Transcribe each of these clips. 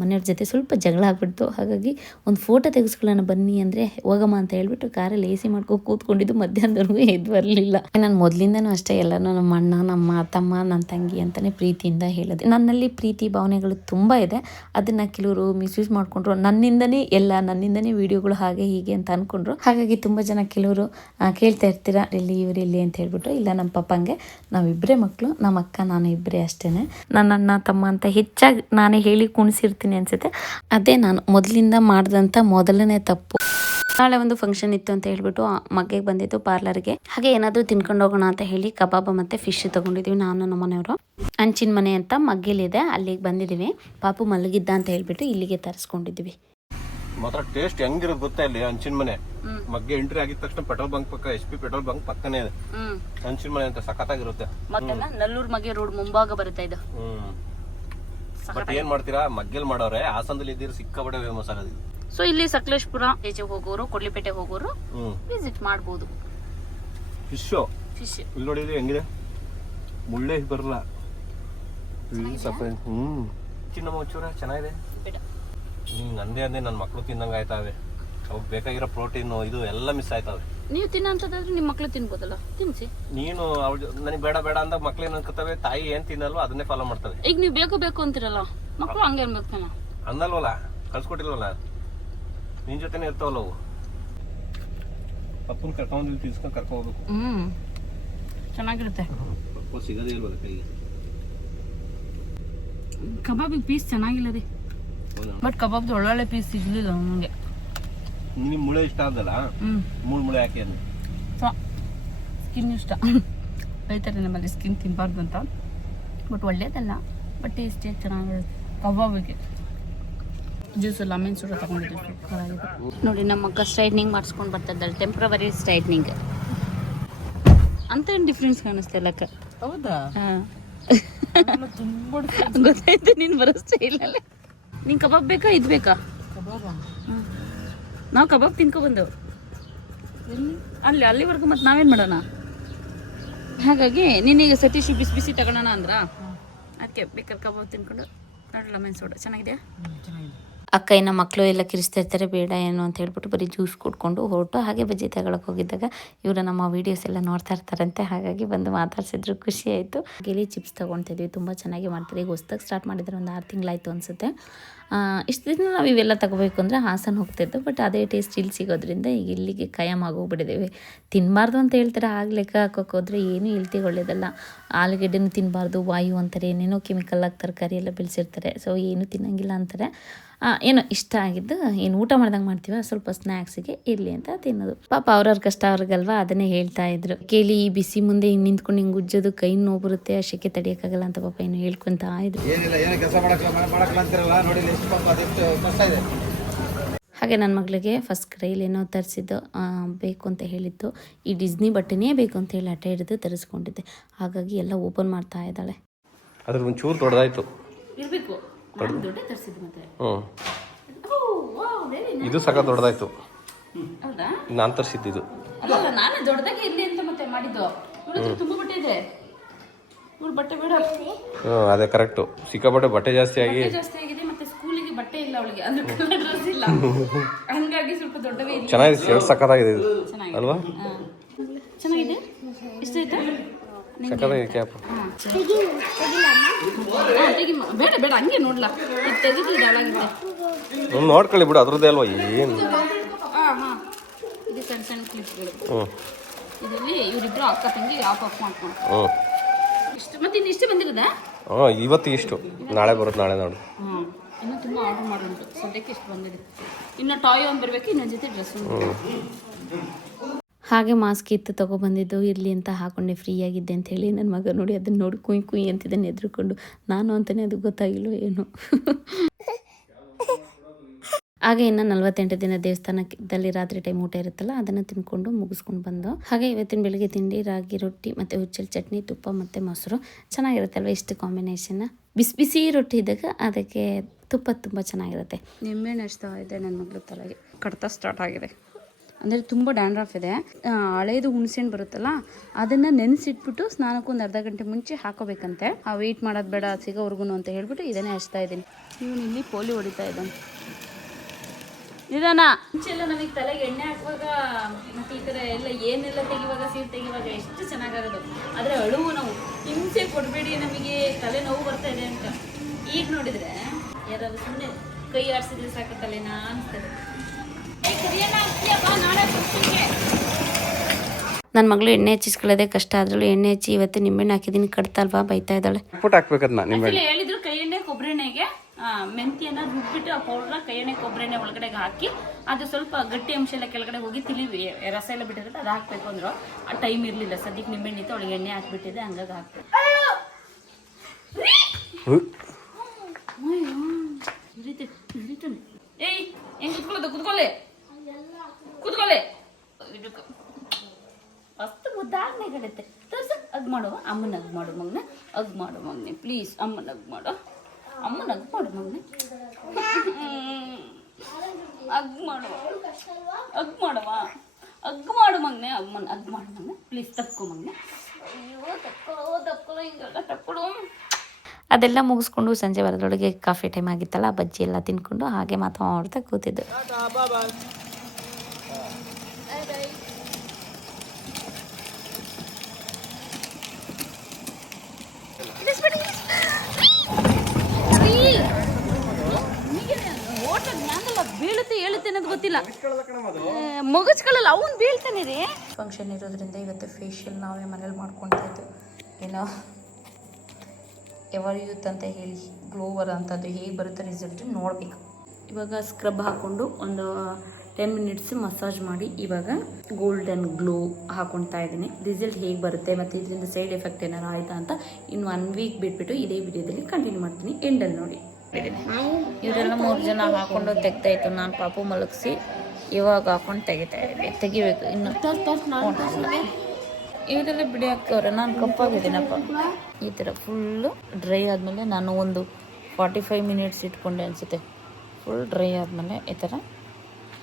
ಮನೆಯವ್ರ ಜೊತೆ ಸ್ವಲ್ಪ ಜಗಳ ಆಗ್ಬಿಡ್ತು. ಹಾಗಾಗಿ ಒಂದು ಫೋಟೋ ತೆಗೆಸ್ಕೊಳ್ಳೋಣ ಬನ್ನಿ ಅಂದರೆ ಹೋಗಮ್ಮ ಅಂತ ಹೇಳ್ಬಿಟ್ಟು ಕಾರಲ್ಲಿ AC ಮಾಡ್ಕೊಂಡು ಕೂತ್ಕೊಂಡಿದ್ದು ಮಧ್ಯಾಹ್ನದವರೆಗೂ ಎದ್ದು ಬರಲಿಲ್ಲ. ನಾನು ಮೊದಲಿಂದನೂ ಅಷ್ಟೇ ಎಲ್ಲನೂ ನಮ್ಮ ಅಣ್ಣ, ನಮ್ಮ ತಮ್ಮ, ನನ್ನ ತಂಗಿ ಅಂತಲೇ ಪ್ರೀತಿಯಿಂದ ಹೇಳೋದು. ನನ್ನಲ್ಲಿ ಪ್ರೀತಿ ಭಾವನೆಗಳು ತುಂಬ ಇದೆ. ಅದನ್ನು ಕೆಲವರು ಮಿಸ್ಯೂಸ್ ಮಾಡಿಕೊಂಡ್ರು. ನನ್ನಿಂದನೇ ವಿಡಿಯೋಗಳು ಹಾಗೆ ಹೀಗೆ ಅಂತ ಅಂದ್ಕೊಂಡ್ರು. ಹಾಗಾಗಿ ತುಂಬ ಜನ ಕೆಲವರು ಕೇಳ್ತಾ ಇರ್ತೀರಾ ಇವರೆಲ್ಲಿ ಅಂತ ಹೇಳ್ಬಿಟ್ಟು. ಇಲ್ಲ, ನಮ್ಮ ಪಪ್ಪಂಗೆ ನಾವಿಬ್ಬರೇ ಮಕ್ಕಳು, ನಮ್ಮ ಅಕ್ಕ ನಾನು ಇಬ್ಬರೇ ಅಷ್ಟೇ. ನನ್ನ ಅಣ್ಣ ತಮ್ಮ ಅಂತ ಹೆಚ್ಚಾಗಿ ನಾನೇ ಹೇಳಿ ಕುಣಿಸಿರ್ತೀನಿ ಅನ್ಸುತ್ತೆ. ಅದೇ ನಾನು ಮೊದಲಿಂದ ಮಾಡಿದಂಥ ಮೊದಲನೇ ತಪ್ಪು. ನಾಳೆ ಒಂದು ಫಂಕ್ಷನ್ ಇತ್ತು ಅಂತ ಹೇಳ್ಬಿಟ್ಟು ಮಗ್ಗೆಗೆ ಬಂದಿದ್ದು ಪಾರ್ಲರ್ಗೆ. ಹಾಗೆ ಏನಾದರೂ ತಿನ್ಕೊಂಡು ಹೋಗೋಣ ಅಂತ ಹೇಳಿ ಕಬಾಬ್ ಮತ್ತು ಫಿಶ್ ತೊಗೊಂಡಿದ್ದೀವಿ ನಾನು ನಮ್ಮ ಮನೆಯವರು. ಹಂಚಿನ ಮನೆ ಅಂತ ಮಗ್ಗೇಲಿದೆ, ಅಲ್ಲಿಗೆ ಬಂದಿದ್ದೀವಿ. ಪಾಪು ಮಲಗಿದ್ದ ಅಂತ ಹೇಳ್ಬಿಟ್ಟು ಇಲ್ಲಿಗೆ ತರಿಸ್ಕೊಂಡಿದ್ದೀವಿ. ಮಾತ್ರ ಟೇಸ್ಟ್ ಹೆಂಗಿರೋದು ಗೊತ್ತಾ ಇಲ್ಲಿ ಹಂಚಿನ ಮನೆ. ಮಗ್ಗೆ ಎಂಟ್ರಿ ಆಗಿದ ತಕ್ಷಣ ಪೆಟ್ರೋಲ್ ಬಂಕ್ ಪಕ್ಕ SP ಪೆಟ್ರೋಲ್ ಬಂಕ್ ಪಕ್ಕನೇ ಇದೆ. ಹಂಚಿನ ಮನೆ ಅಂತ ಸಖತ್ತಾಗಿರುತ್ತೆ. ನಲ್ಲೂರು ಮಗ್ಗೆ ರೋಡ್ ಮುಂಭಾಗ ಬರುತ್ತೆ ಇದು. ಬಟ್ ಏನ್ ಮಾಡ್ತೀರಾ, ಮಗ್ಗೆಲ್ ಮಾಡೋರೆ ಹಾಸನದಲ್ಲಿ ಇದ್ದೀರಿ, ಸಿಕ್ಕಾಪಟ್ಟೆ ಫೇಮಸ್ ಆಗೋದು. ಸೊ ಇಲ್ಲಿ ಸಕಲೇಶ್ಪುರ ಈಚೆ ಹೋಗೋರು, ಕೊಡ್ಲಿಪೇಟೆ ಹೋಗೋರು ವಿಸಿಟ್ ಮಾಡಬಹುದು. ಫಿಶ್ ಇಲ್ಲಿ ನೋಡಿದ್ರೆ ಹೆಂಗಿದೆ, ಮುಳ್ಳೆ ಬರಲ್ಲ. ಚಿನ್ನಮ್ಮ ಒಂಚೂರ ಚೆನ್ನಾಗಿದೆ. ನಂದೇ ಅಂದೆ ನನ್ನ ಮಕ್ಳು ತಿನ್ನಂಗ ಆಯ್ತಾವೆ. ಅವ್ರಿಗೆ ಬೇಕಾಗಿರೋ ಪ್ರೋಟೀನ್ ಇದು ಎಲ್ಲ ಮಿಸ್ ಆಯ್ತಾವೆ. ನೀವು ತಿನ್ನಂತದಾದ್ರೆ ನಿಮ್ಮ ಮಕ್ಳು ತಿನ್ಬೋದಲ್ಲ, ತಿನ್ಸಿ. ನೀನು ನನಗೆ ಬೇಡ ಬೇಡ ಅಂತ ಮಕ್ಳು ಏನ್ ಅನ್ಕೋತವೆ, ತಾಯಿ ಏನ್ ತಿನ್ನಲ್ವೋ ಅದನ್ನೇ ಫಾಲೋ ಮಾಡ್ತವೆ. ಈಗ ನೀವು ಬೇಕು ಅಂತಿರಲ್ಲ, ಮಕ್ಳು ಹಂಗೆ ಅನ್ಬೇಕು ಅನ್ನಲ್ವಲ್ಲ, ಕಳ್ಸ್ಕೊಟ್ಟಿಲ್ವಲ್ಲ, ನಿನ್ ಜೊತೆನೆ ಇರ್ತಾವಲ್ಲ ಅವು. ಪಪ್ಪನ್ ಕರ್ಕೊಂಡ್ ತಿನ್ಸ್ಕೊಂಡ್ ಕರ್ಕೊಂಡ್ ಹೋಗ್ಬೇಕು. ಚೆನ್ನಾಗಿರುತ್ತೆ. ಪಪ್ಪ ಸಿಗದೇ ಇಲ್ವಲ್ಲ ಕೈಗೆ. ಕಬಾಬ್ ಪೀಸ್ ಚೆನ್ನಾಗಿಲ್ಲ ರೀ, ಬಟ್ ಕಬಾಬ್ದು ಒಳ್ಳೊಳ್ಳೆ ಪೀಸ್ ಸಿಗ್ಲಿಲ್ಲ ನನಗೆ. ನಿಮ್ ಮುಳೆ ಇಷ್ಟ ಆದಲ್ಲ, ಮುಳೆ ಹಾಕಿ ಅಂದ್ರೆ ಸ್ಕಿನ್ ಇಷ್ಟ. ಬೈತಾರೆ ನಮ್ಮಲ್ಲಿ ಸ್ಕಿನ್ ತಿನ್ಬಾರ್ದು ಅಂತ, ಬಟ್ ಒಳ್ಳೇದಲ್ಲ, ಬಟ್ ಟೇಸ್ಟ್ ಚೆನ್ನಾಗಿರುತ್ತೆ. ಕಬಾಬಿಗೆ ಜ್ಯೂಸ್ ಲೆಮನ್ ಸೋಡಾ ತಗೊಂಡಿದ್ದೀವಿ. ನೋಡಿ ನಮ್ಮ ಅಕ್ಕ ಸ್ಟ್ರೈಟ್ನಿಂಗ್ ಮಾಡಿಸ್ಕೊಂಡು ಬರ್ತಾ ಇದ್ದಾಳೆ, ಟೆಂಪ್ರವರಿ ಸ್ಟ್ರೈಟ್ನಿಂಗ್ ಅಂತ. ಏನು ಡಿಫ್ರೆನ್ಸ್ ಕಾಣಿಸ್ತಾ ಇಲ್ಲ ಅಕ್ಕ? ಹೌದಾ? ಹಾಂ, ಗೊತ್ತಾಯ್ತು ನೀನು ಬರೋ ಸ್ಟೈಲಲ್ಲೇ. ನಿಂಗೆ ಕಬಾಬ್ ಬೇಕಾ ಇದು ಬೇಕಾ? ನಾವು ಕಬಾಬ್ ತಿನ್ಕೊಬಂದೆವು ಅಲ್ಲಿವರೆಗೂ. ಮತ್ತೆ ನಾವೇನು ಮಾಡೋಣ? ಹಾಗಾಗಿ ನಿನಗೆ ಸತೀಶ್ ಬಿಸಿ ಬಿಸಿ ತಗೊಳ್ಳೋಣ ಅಂದ್ರ, ಅದಕ್ಕೆ ಬೇಕಾದ್ರೆ ಕಬಾಬ್ ತಿನ್ಕೊಂಡು ನೋಡಿ. ಲೆಮನ್ ಸೋಡಾ ಚೆನ್ನಾಗಿದೆಯಾ? ಅಕ್ಕ ಇನ್ನು ಮಕ್ಕಳು ಎಲ್ಲ ಕಿರಿಸ್ತಾ ಇರ್ತಾರೆ, ಬೇಡ ಏನು ಅಂತ ಹೇಳ್ಬಿಟ್ಟು ಬರೀ ಜ್ಯೂಸ್ ಕುಡ್ಕೊಂಡು ಹೊರಟು. ಹಾಗೆ ಬಜ್ಜಿ ತಗೊಳಕ್ಕೆ ಹೋಗಿದ್ದಾಗ ಇವರು ನಮ್ಮ ವೀಡಿಯೋಸ್ ಎಲ್ಲ ನೋಡ್ತಾ ಇರ್ತಾರಂತೆ, ಹಾಗಾಗಿ ಬಂದು ಮಾತಾಡ್ಸಿದ್ರು, ಖುಷಿ ಆಯಿತು. ಗಿಲಿ ಚಿಪ್ಸ್ ತೊಗೊಳ್ತಿದ್ವಿ, ತುಂಬ ಚೆನ್ನಾಗಿ ಮಾಡ್ತಾರೆ. ಈಗ ಹೊಸ್ದಾಗಿ ಸ್ಟಾರ್ಟ್ ಮಾಡಿದ್ರೆ ಒಂದು 6 ತಿಂಗಳಾಯಿತು ಅನಿಸುತ್ತೆ. ಇಷ್ಟು ದಿನ ನಾವು ಇವೆಲ್ಲ ತಗೋಬೇಕು ಅಂದರೆ ಹಾಸನ ಹೋಗ್ತಿದ್ದು, ಬಟ್ ಅದೇ ಟೇಸ್ಟ್ ಇಲ್ಲಿ ಸಿಗೋದ್ರಿಂದ ಈಗ ಇಲ್ಲಿಗೆ ಖಾಯಂ ಆಗೋಗ್ಬಿಟ್ಟಿದ್ದೇವೆ. ತಿನ್ನಬಾರ್ದು ಅಂತ ಹೇಳ್ತಾರೆ, ಆಗ ಲೆಕ್ಕ ಹಾಕೋಕೆ ಹೋದರೆ ಏನೂ ಹೆಲ್ತಿಗೆ ಒಳ್ಳೇದಲ್ಲ. ಆಲೂಗೆಡ್ಡೆನೂ ತಿನ್ನಬಾರ್ದು, ವಾಯು ಅಂತಾರೆ, ಏನೇನೋ ಕೆಮಿಕಲ್ಲಾಗಿ ತರಕಾರಿ ಎಲ್ಲ ಬೆಳೆಸಿರ್ತಾರೆ, ಸೊ ಏನೂ ತಿನ್ನಂಗಿಲ್ಲ ಅಂತಾರೆ. ಏನೋ ಇಷ್ಟ ಆಗಿದ್ದು ಏನು ಊಟ ಮಾಡ್ದಂಗೆ ಮಾಡ್ತೀವ, ಸ್ವಲ್ಪ ಸ್ನ್ಯಾಕ್ಸಿಗೆ ಇರಲಿ ಅಂತ ತಿನ್ನೋದು. ಪಾಪ ಅವ್ರವ್ರ ಕಷ್ಟ ಅವ್ರಿಗಲ್ವಾ, ಅದನ್ನೇ ಹೇಳ್ತಾ ಇದ್ರು. ಕೇಳಿ ಈ ಬಿಸಿ ಮುಂದೆ ಹಿಂಗೆ ನಿಂತ್ಕೊಂಡು ಹಿಂಗೆ ಉಜ್ಜೋದು ಕೈ ನೋವು ಬರುತ್ತೆ, ಆ ಶೆಕೆ ತಡೆಯೋಕ್ಕಾಗಲ್ಲ ಅಂತ ಪಾಪ ಏನು ಹೇಳ್ಕೊಂತ ಇದ್ರು. ಹಾಗೆ ನನ್ನ ಮಗಳಿಗೆ ಫಸ್ಟ್ ಕ್ರೈಲ್ ಏನೋ ತರಿಸಿದ್ದು ಬೇಕು ಅಂತ ಹೇಳಿದ್ದು, ಈ ಡಿಸ್ನಿ ಬಟ್ಟೆನೇ ಬೇಕು ಅಂತ ಹೇಳಿ ಹಠ ಹಿಡಿದು ತರಿಸ್ಕೊಂಡಿದ್ದೆ. ಹಾಗಾಗಿ ಎಲ್ಲ ಓಪನ್ ಮಾಡ್ತಾ ಇದ್ದಾಳೆ. ಅದ್ರ ಒಂಚೂರು ದೊಡ್ಡದಾಯ್ತು, ಇರಬೇಕು ದೊಡ್ಡ ತರಿಸಿದ್ದು. ಮತ್ತೆ ಇದು ಸಕ ದೊಡ್ಡದಾಯ್ತು. ಹೌದಾ? ನಾನು ತರಿಸಿದ್ದು ಅಲ್ಲ, ನಾನೇ ದೊಡ್ಡದಾಗಿ ಇರಲಿ ಅಂತ ಮತ್ತೆ ಮಾಡಿದ್ದು. ತುಂಬ ಬಟ್ಟೆ ಇದೆ, ಬಟ್ಟೆ ಬೇಡ. ಅದೇ ಕರೆಕ್ಟು, ಸಿಕ್ಕಾಪಟ್ಟೆ ಬಟ್ಟೆ ಜಾಸ್ತಿ ಆಗಿದೆ. ಮತ್ತೆ ಸ್ಕೂಲಿಗೆ ಬಟ್ಟೆ ಇಲ್ಲ ಅವಳಿಗೆ, ಅಂದ್ರೆ ಡ್ರೆಸ್ ಇಲ್ಲ, ಹಂಗಾಗಿ ಸ್ವಲ್ಪ ದೊಡ್ಡವೇ ಇದೆ. ಚೆನ್ನಾಗಿದೆ, ಶರ್ಟ್ ಸಕ್ಕತ್ತಾಗಿದೆ ಇದು ಅಲ್ವಾ? ಚೆನ್ನಾಗಿದೆ. ಇಷ್ಟ ಆಯ್ತಾ? ಸಕ್ಕತ್ತಾಗಿದೆ ಕ್ಯಾಪ್. ಬೇಡ ಬೇಡ ಹಂಗೆ ನೋಡ್ಲಾ, ಇದು ತೆಗೆದು ನೋಡ್ಕೊಳ್ಳಿ ಬಿಡು, ಅದ್ರದ್ದೇ ಅಲ್ವಾ ಏನು. ಇದು ಸಣ್ಣ ಸಣ್ಣ ಕ್ಲಿಪ್ಗಳು. ಇದರಲ್ಲಿ ಇವರಿಬ್ರು ಅಕ್ಕ ತಂಗಿ ಆಫ್ ಮಾಡ್ಕೊಂಡು ಇಷ್ಟು. ಮತ್ತೆ ಇನ್ನು ಇಷ್ಟು ಬಂದಿರೋದಾ? ಇವತ್ತು ಇಷ್ಟು, ನಾಳೆ ಬರುತ್ತೆ, ನಾಳೆ ನೋಡು. ಇನ್ನೂ ತುಂಬ ಆರ್ಡರ್ ಮಾಡುಂಟು, ಸದ್ಯಕ್ಕೆ ಇಷ್ಟು ಬಂದಿದೆ. ಇನ್ನು ಟಾಯ್ ಒಂದು ಬರಬೇಕು, ಇನ್ನೊಂದು ಜೊತೆ ಡ್ರೆಸ್. ಹಾಗೆ ಮಾಸ್ಕ್ ಇತ್ತು ತೊಗೊಬಂದಿದ್ದು, ಇರಲಿ ಅಂತ ಹಾಕೊಂಡೆ, ಫ್ರೀ ಆಗಿದ್ದೆ ಅಂತ ಹೇಳಿ. ನನ್ನ ಮಗ ನೋಡಿ ಅದನ್ನು ನೋಡಿ ಕುಯ್ ಅಂತಿದ್ದಾನೆ ಎದ್ರುಕೊಂಡು. ನಾನು ಅಂತಲೇ ಅದು ಗೊತ್ತಾಗಿಲ್ಲ ಏನು. ಹಾಗೆ ಇನ್ನು 48 ದಿನ ದೇವಸ್ಥಾನದಲ್ಲಿ ರಾತ್ರಿ ಟೈಮ್ ಊಟ ಇರುತ್ತಲ್ಲ, ಅದನ್ನು ತಿನ್ಕೊಂಡು ಮುಗಿಸ್ಕೊಂಡು ಬಂದು. ಹಾಗೆ ಇವತ್ತಿನ ಬೆಳಿಗ್ಗೆ ತಿಂಡಿ ರಾಗಿ ರೊಟ್ಟಿ ಮತ್ತು ಹುಚ್ಚಲ್ ಚಟ್ನಿ, ತುಪ್ಪ ಮತ್ತು ಮೊಸರು. ಚೆನ್ನಾಗಿರುತ್ತಲ್ವ ಇಷ್ಟು ಕಾಂಬಿನೇಷನ್. ಬಿಸಿ ಬಿಸಿ ರೊಟ್ಟಿ ಇದ್ದಾಗ ಅದಕ್ಕೆ ತುಪ್ಪ ತುಂಬ ಚೆನ್ನಾಗಿರುತ್ತೆ. ನಿಂಬೆಹಣ್ಣು ಹಚ್ತಾ ಇದೆ ನನ್ನ ಮಗಳು ತಲೆಗೆ, ಕಡ್ತ ಸ್ಟಾರ್ಟ್ ಆಗಿದೆ. ಅಂದರೆ ತುಂಬ ಡ್ಯಾಂಡ್ರಫ್ ಇದೆ. ಹಳೇದು ಹುಣಸೆಹಣ್ಣು ಬರುತ್ತಲ್ಲ, ಅದನ್ನು ನೆನೆಸಿಟ್ಬಿಟ್ಟು ಸ್ನಾನಕ್ಕೆ ಒಂದು ಅರ್ಧ ಗಂಟೆ ಮುಂಚೆ ಹಾಕೋಬೇಕಂತೆ. ವೆಯ್ಟ್ ಮಾಡೋದು ಬೇಡ ಸಿಗೋವರೆಗೂ ಅಂತ ಹೇಳ್ಬಿಟ್ಟು ಇದನ್ನೇ ಹಚ್ತಾ ಇದ್ದೀನಿ. ಇವನು ಇಲ್ಲಿ ಪೋಲಿ ಹೊಡಿತಾ ಇದ್ದಾನೆ. ನಿಧಾನ. ಮುಂಚೆಲ್ಲ ನಮಗೆ ತಲೆಗೆ ಎಣ್ಣೆ ಹಾಕುವಾಗ ಮತ್ತು ಈ ಥರ ಎಲ್ಲ ಏನೆಲ್ಲ ತೆಗಿವಾಗ ಸೀಟ್ ತೆಗಿವಾಗ ಎಷ್ಟು ಚೆನ್ನಾಗಾಗೋದು. ಆದರೆ ಅಳುವು ನಾವು ಹಿಂಸೆ ಕೊಡಬೇಡಿ ನಮಗೆ ತಲೆನೋವು ಬರ್ತಾ ಇದೆ ಅಂತ. ಈಗ ನೋಡಿದರೆ ಯಾರಾದ್ರು ಸುಮ್ಮನೆ ಕೈ ಆಡಿಸಿದ್ರೆ ಸಾಕು ತಲೆನಾ ಅನಿಸ್ತದೆ. ನನ್ನ ಮಗಳು ಎಣ್ಣೆ ಹಚ್ಚಿಸ್ಕೊಳ್ಳೋದೇ ಕಷ್ಟ. ಅದ್ರಲ್ಲೂ ಎಣ್ಣೆ ಹಚ್ಚಿ ಇವತ್ತು ನಿಂಬೆಣ್ಣೆ ಹಾಕಿದ್ದೀನಿ, ಕಟ್ತಲ್ವಾ ಬೈತಾ ಇದ್ದಾಳೆ. ಹೇಳಿದ್ರು ಕೈ ಎಣ್ಣೆ ಕೊಬ್ಬರಿ ಎಣ್ಣೆಗೆ ಮೆಂತ್ಯನ ರುಬ್ಬಿಟ್ಟು ಆ ಪೌಡ್ರ ಕೈ ಎಣ್ಣೆ ಕೊಬ್ಬರಿ ಎಣ್ಣೆ ಒಳಗಡೆಗೆ ಹಾಕಿ ಅದು ಸ್ವಲ್ಪ ಗಟ್ಟಿ ಅಂಶ ಎಲ್ಲ ಕೆಳಗಡೆ ಹೋಗಿ ತಿಳಿವಿ ರಸ ಎಲ್ಲ ಬಿಟ್ಟಿರುತ್ತೆ, ಅದು ಹಾಕ್ಬೇಕು ಅಂದ್ರು. ಆ ಟೈಮ್ ಇರಲಿಲ್ಲ, ಸದ್ಯಕ್ಕೆ ನಿಂಬೆಣ್ಣೆ ಇತ್ತು, ಅವಳಿಗೆ ಎಣ್ಣೆ ಹಾಕ್ಬಿಟ್ಟಿದೆ, ಹಂಗಾಗಿ ಹಾಕ್ಬೇಕು. ಏಯ್ ಹೆಂಗ್ ಕುತ್ಕೊಳ್ಳೋದು? ಕುತ್ಕೊಳ್ಳೆ ಕೂತ್ಕೊಳ್ಳೆ. ಅಷ್ಟು ಮುದ್ದಾಗ್ನೆ ಗಡುತ್ತೆ. ತೋರ್ಸ ಅಗ್ ಮಾಡುವ. ಅಮ್ಮನ ಅಗ್ ಮಾಡು ಮಗನೆ, ಅಗ್ ಮಾಡು ಮಗನೆ ಪ್ಲೀಸ್. ಅಮ್ಮನ ಅಗ್ ಮಾಡು, ಅಮ್ಮನ ಅಗ್ ಮಾಡು ಮಗನೆ, ಅಗ್ ಮಾಡುವ, ಅಗ್ ಮಾಡುವ, ಅಗ್ ಮಾಡು ಮಗನೆ, ಅಮ್ಮನ ಅಗ್ ಮಾಡು ಮಗನೆ ಪ್ಲೀಸ್. ತಪ್ಕೊ ಮಗನೆ. ಅಯ್ಯೋ ತಪ್ಕೊಳ್ಳೋ ಹಿಂಗೆಲ್ಲ ತಪ್ಕೊಳ್ಳೋ. ಅದೆಲ್ಲ ಮುಗಿಸ್ಕೊಂಡು ಸಂಜೆ ಬರೋದ್ರೊಳಗೆ ಕಾಫಿ ಟೈಮ್ ಆಗಿತ್ತಲ್ಲ, ಬಜ್ಜಿ ಎಲ್ಲ ತಿನ್ಕೊಂಡು ಹಾಗೆ ಮಾತಾಡ್ತಾ ಕೂತಿದ್ದು. ಬೀಳುತ್ತೆ ಹೇಳುತ್ತೆ ಅನ್ನೋದು ಗೊತ್ತಿಲ್ಲ, ಮಗಚ್ಕೊಳ್ಳಲ್ಲ, ಅವನು ಬೀಳ್ತಾನೆ ರೀ. ಫಂಕ್ಷನ್ ಇರೋದ್ರಿಂದ ಇವತ್ತು ಫೇಶಿಯಲ್ ನಾವೇ ಮನೇಲಿ ಮಾಡ್ಕೊತಾ ಇದ್ದು. ಏನೋ ಎವರ್ ಯೂತ್ ಅಂತ ಹೇಳಿ ಗ್ಲೋವರ್ ಅಂತದ್ದು ಹೇಗೆ ಬರುತ್ತೆ ರಿಸಲ್ಟ್ ನೋಡಬೇಕು. ಇವಾಗ ಸ್ಕ್ರಬ್ ಹಾಕ್ಕೊಂಡು ಒಂದು 10 ಮಿನಿಟ್ಸ್ ಮಸಾಜ್ ಮಾಡಿ ಇವಾಗ ಗೋಲ್ಡನ್ ಗ್ಲೋ ಹಾಕೊಳ್ತಾ ಇದ್ದೀನಿ. ರಿಸಲ್ಟ್ ಹೇಗೆ ಬರುತ್ತೆ ಮತ್ತು ಇದರಿಂದ ಸೈಡ್ ಎಫೆಕ್ಟ್ ಏನಾರು ಆಯಿತಾ ಅಂತ ಇನ್ನು 1 ವೀಕ್ ಬಿಟ್ಬಿಟ್ಟು ಇದೇ ವಿಡಿಯೋದಲ್ಲಿ ಕಂಟಿನ್ಯೂ ಮಾಡ್ತೀನಿ. ಎಂಡಲ್ಲಿ ನೋಡಿ. ಇವರೆಲ್ಲ 3 ಜನ ಹಾಕೊಂಡು ತೆಗ್ತಾ ಇತ್ತು. ನಾನು ಪಾಪು ಮಲಗಿಸಿ ಇವಾಗ ಹಾಕೊಂಡು ತೆಗಿಬೇಕು ಇನ್ನು. ಇವರೆಲ್ಲ ಬಿಡಿ ಹಾಕ್ತವ್ರೆ, ನಾನು ಕಪ್ಪಾಗಿದ್ದೀನಪ್ಪ. ಈ ಥರ ಫುಲ್ಲು ಡ್ರೈ ಆದಮೇಲೆ ನಾನು ಒಂದು 45 ಮಿನಿಟ್ಸ್ ಇಟ್ಕೊಂಡೆ ಅನಿಸುತ್ತೆ. ಫುಲ್ ಡ್ರೈ ಆದಮೇಲೆ ಈ ಥರ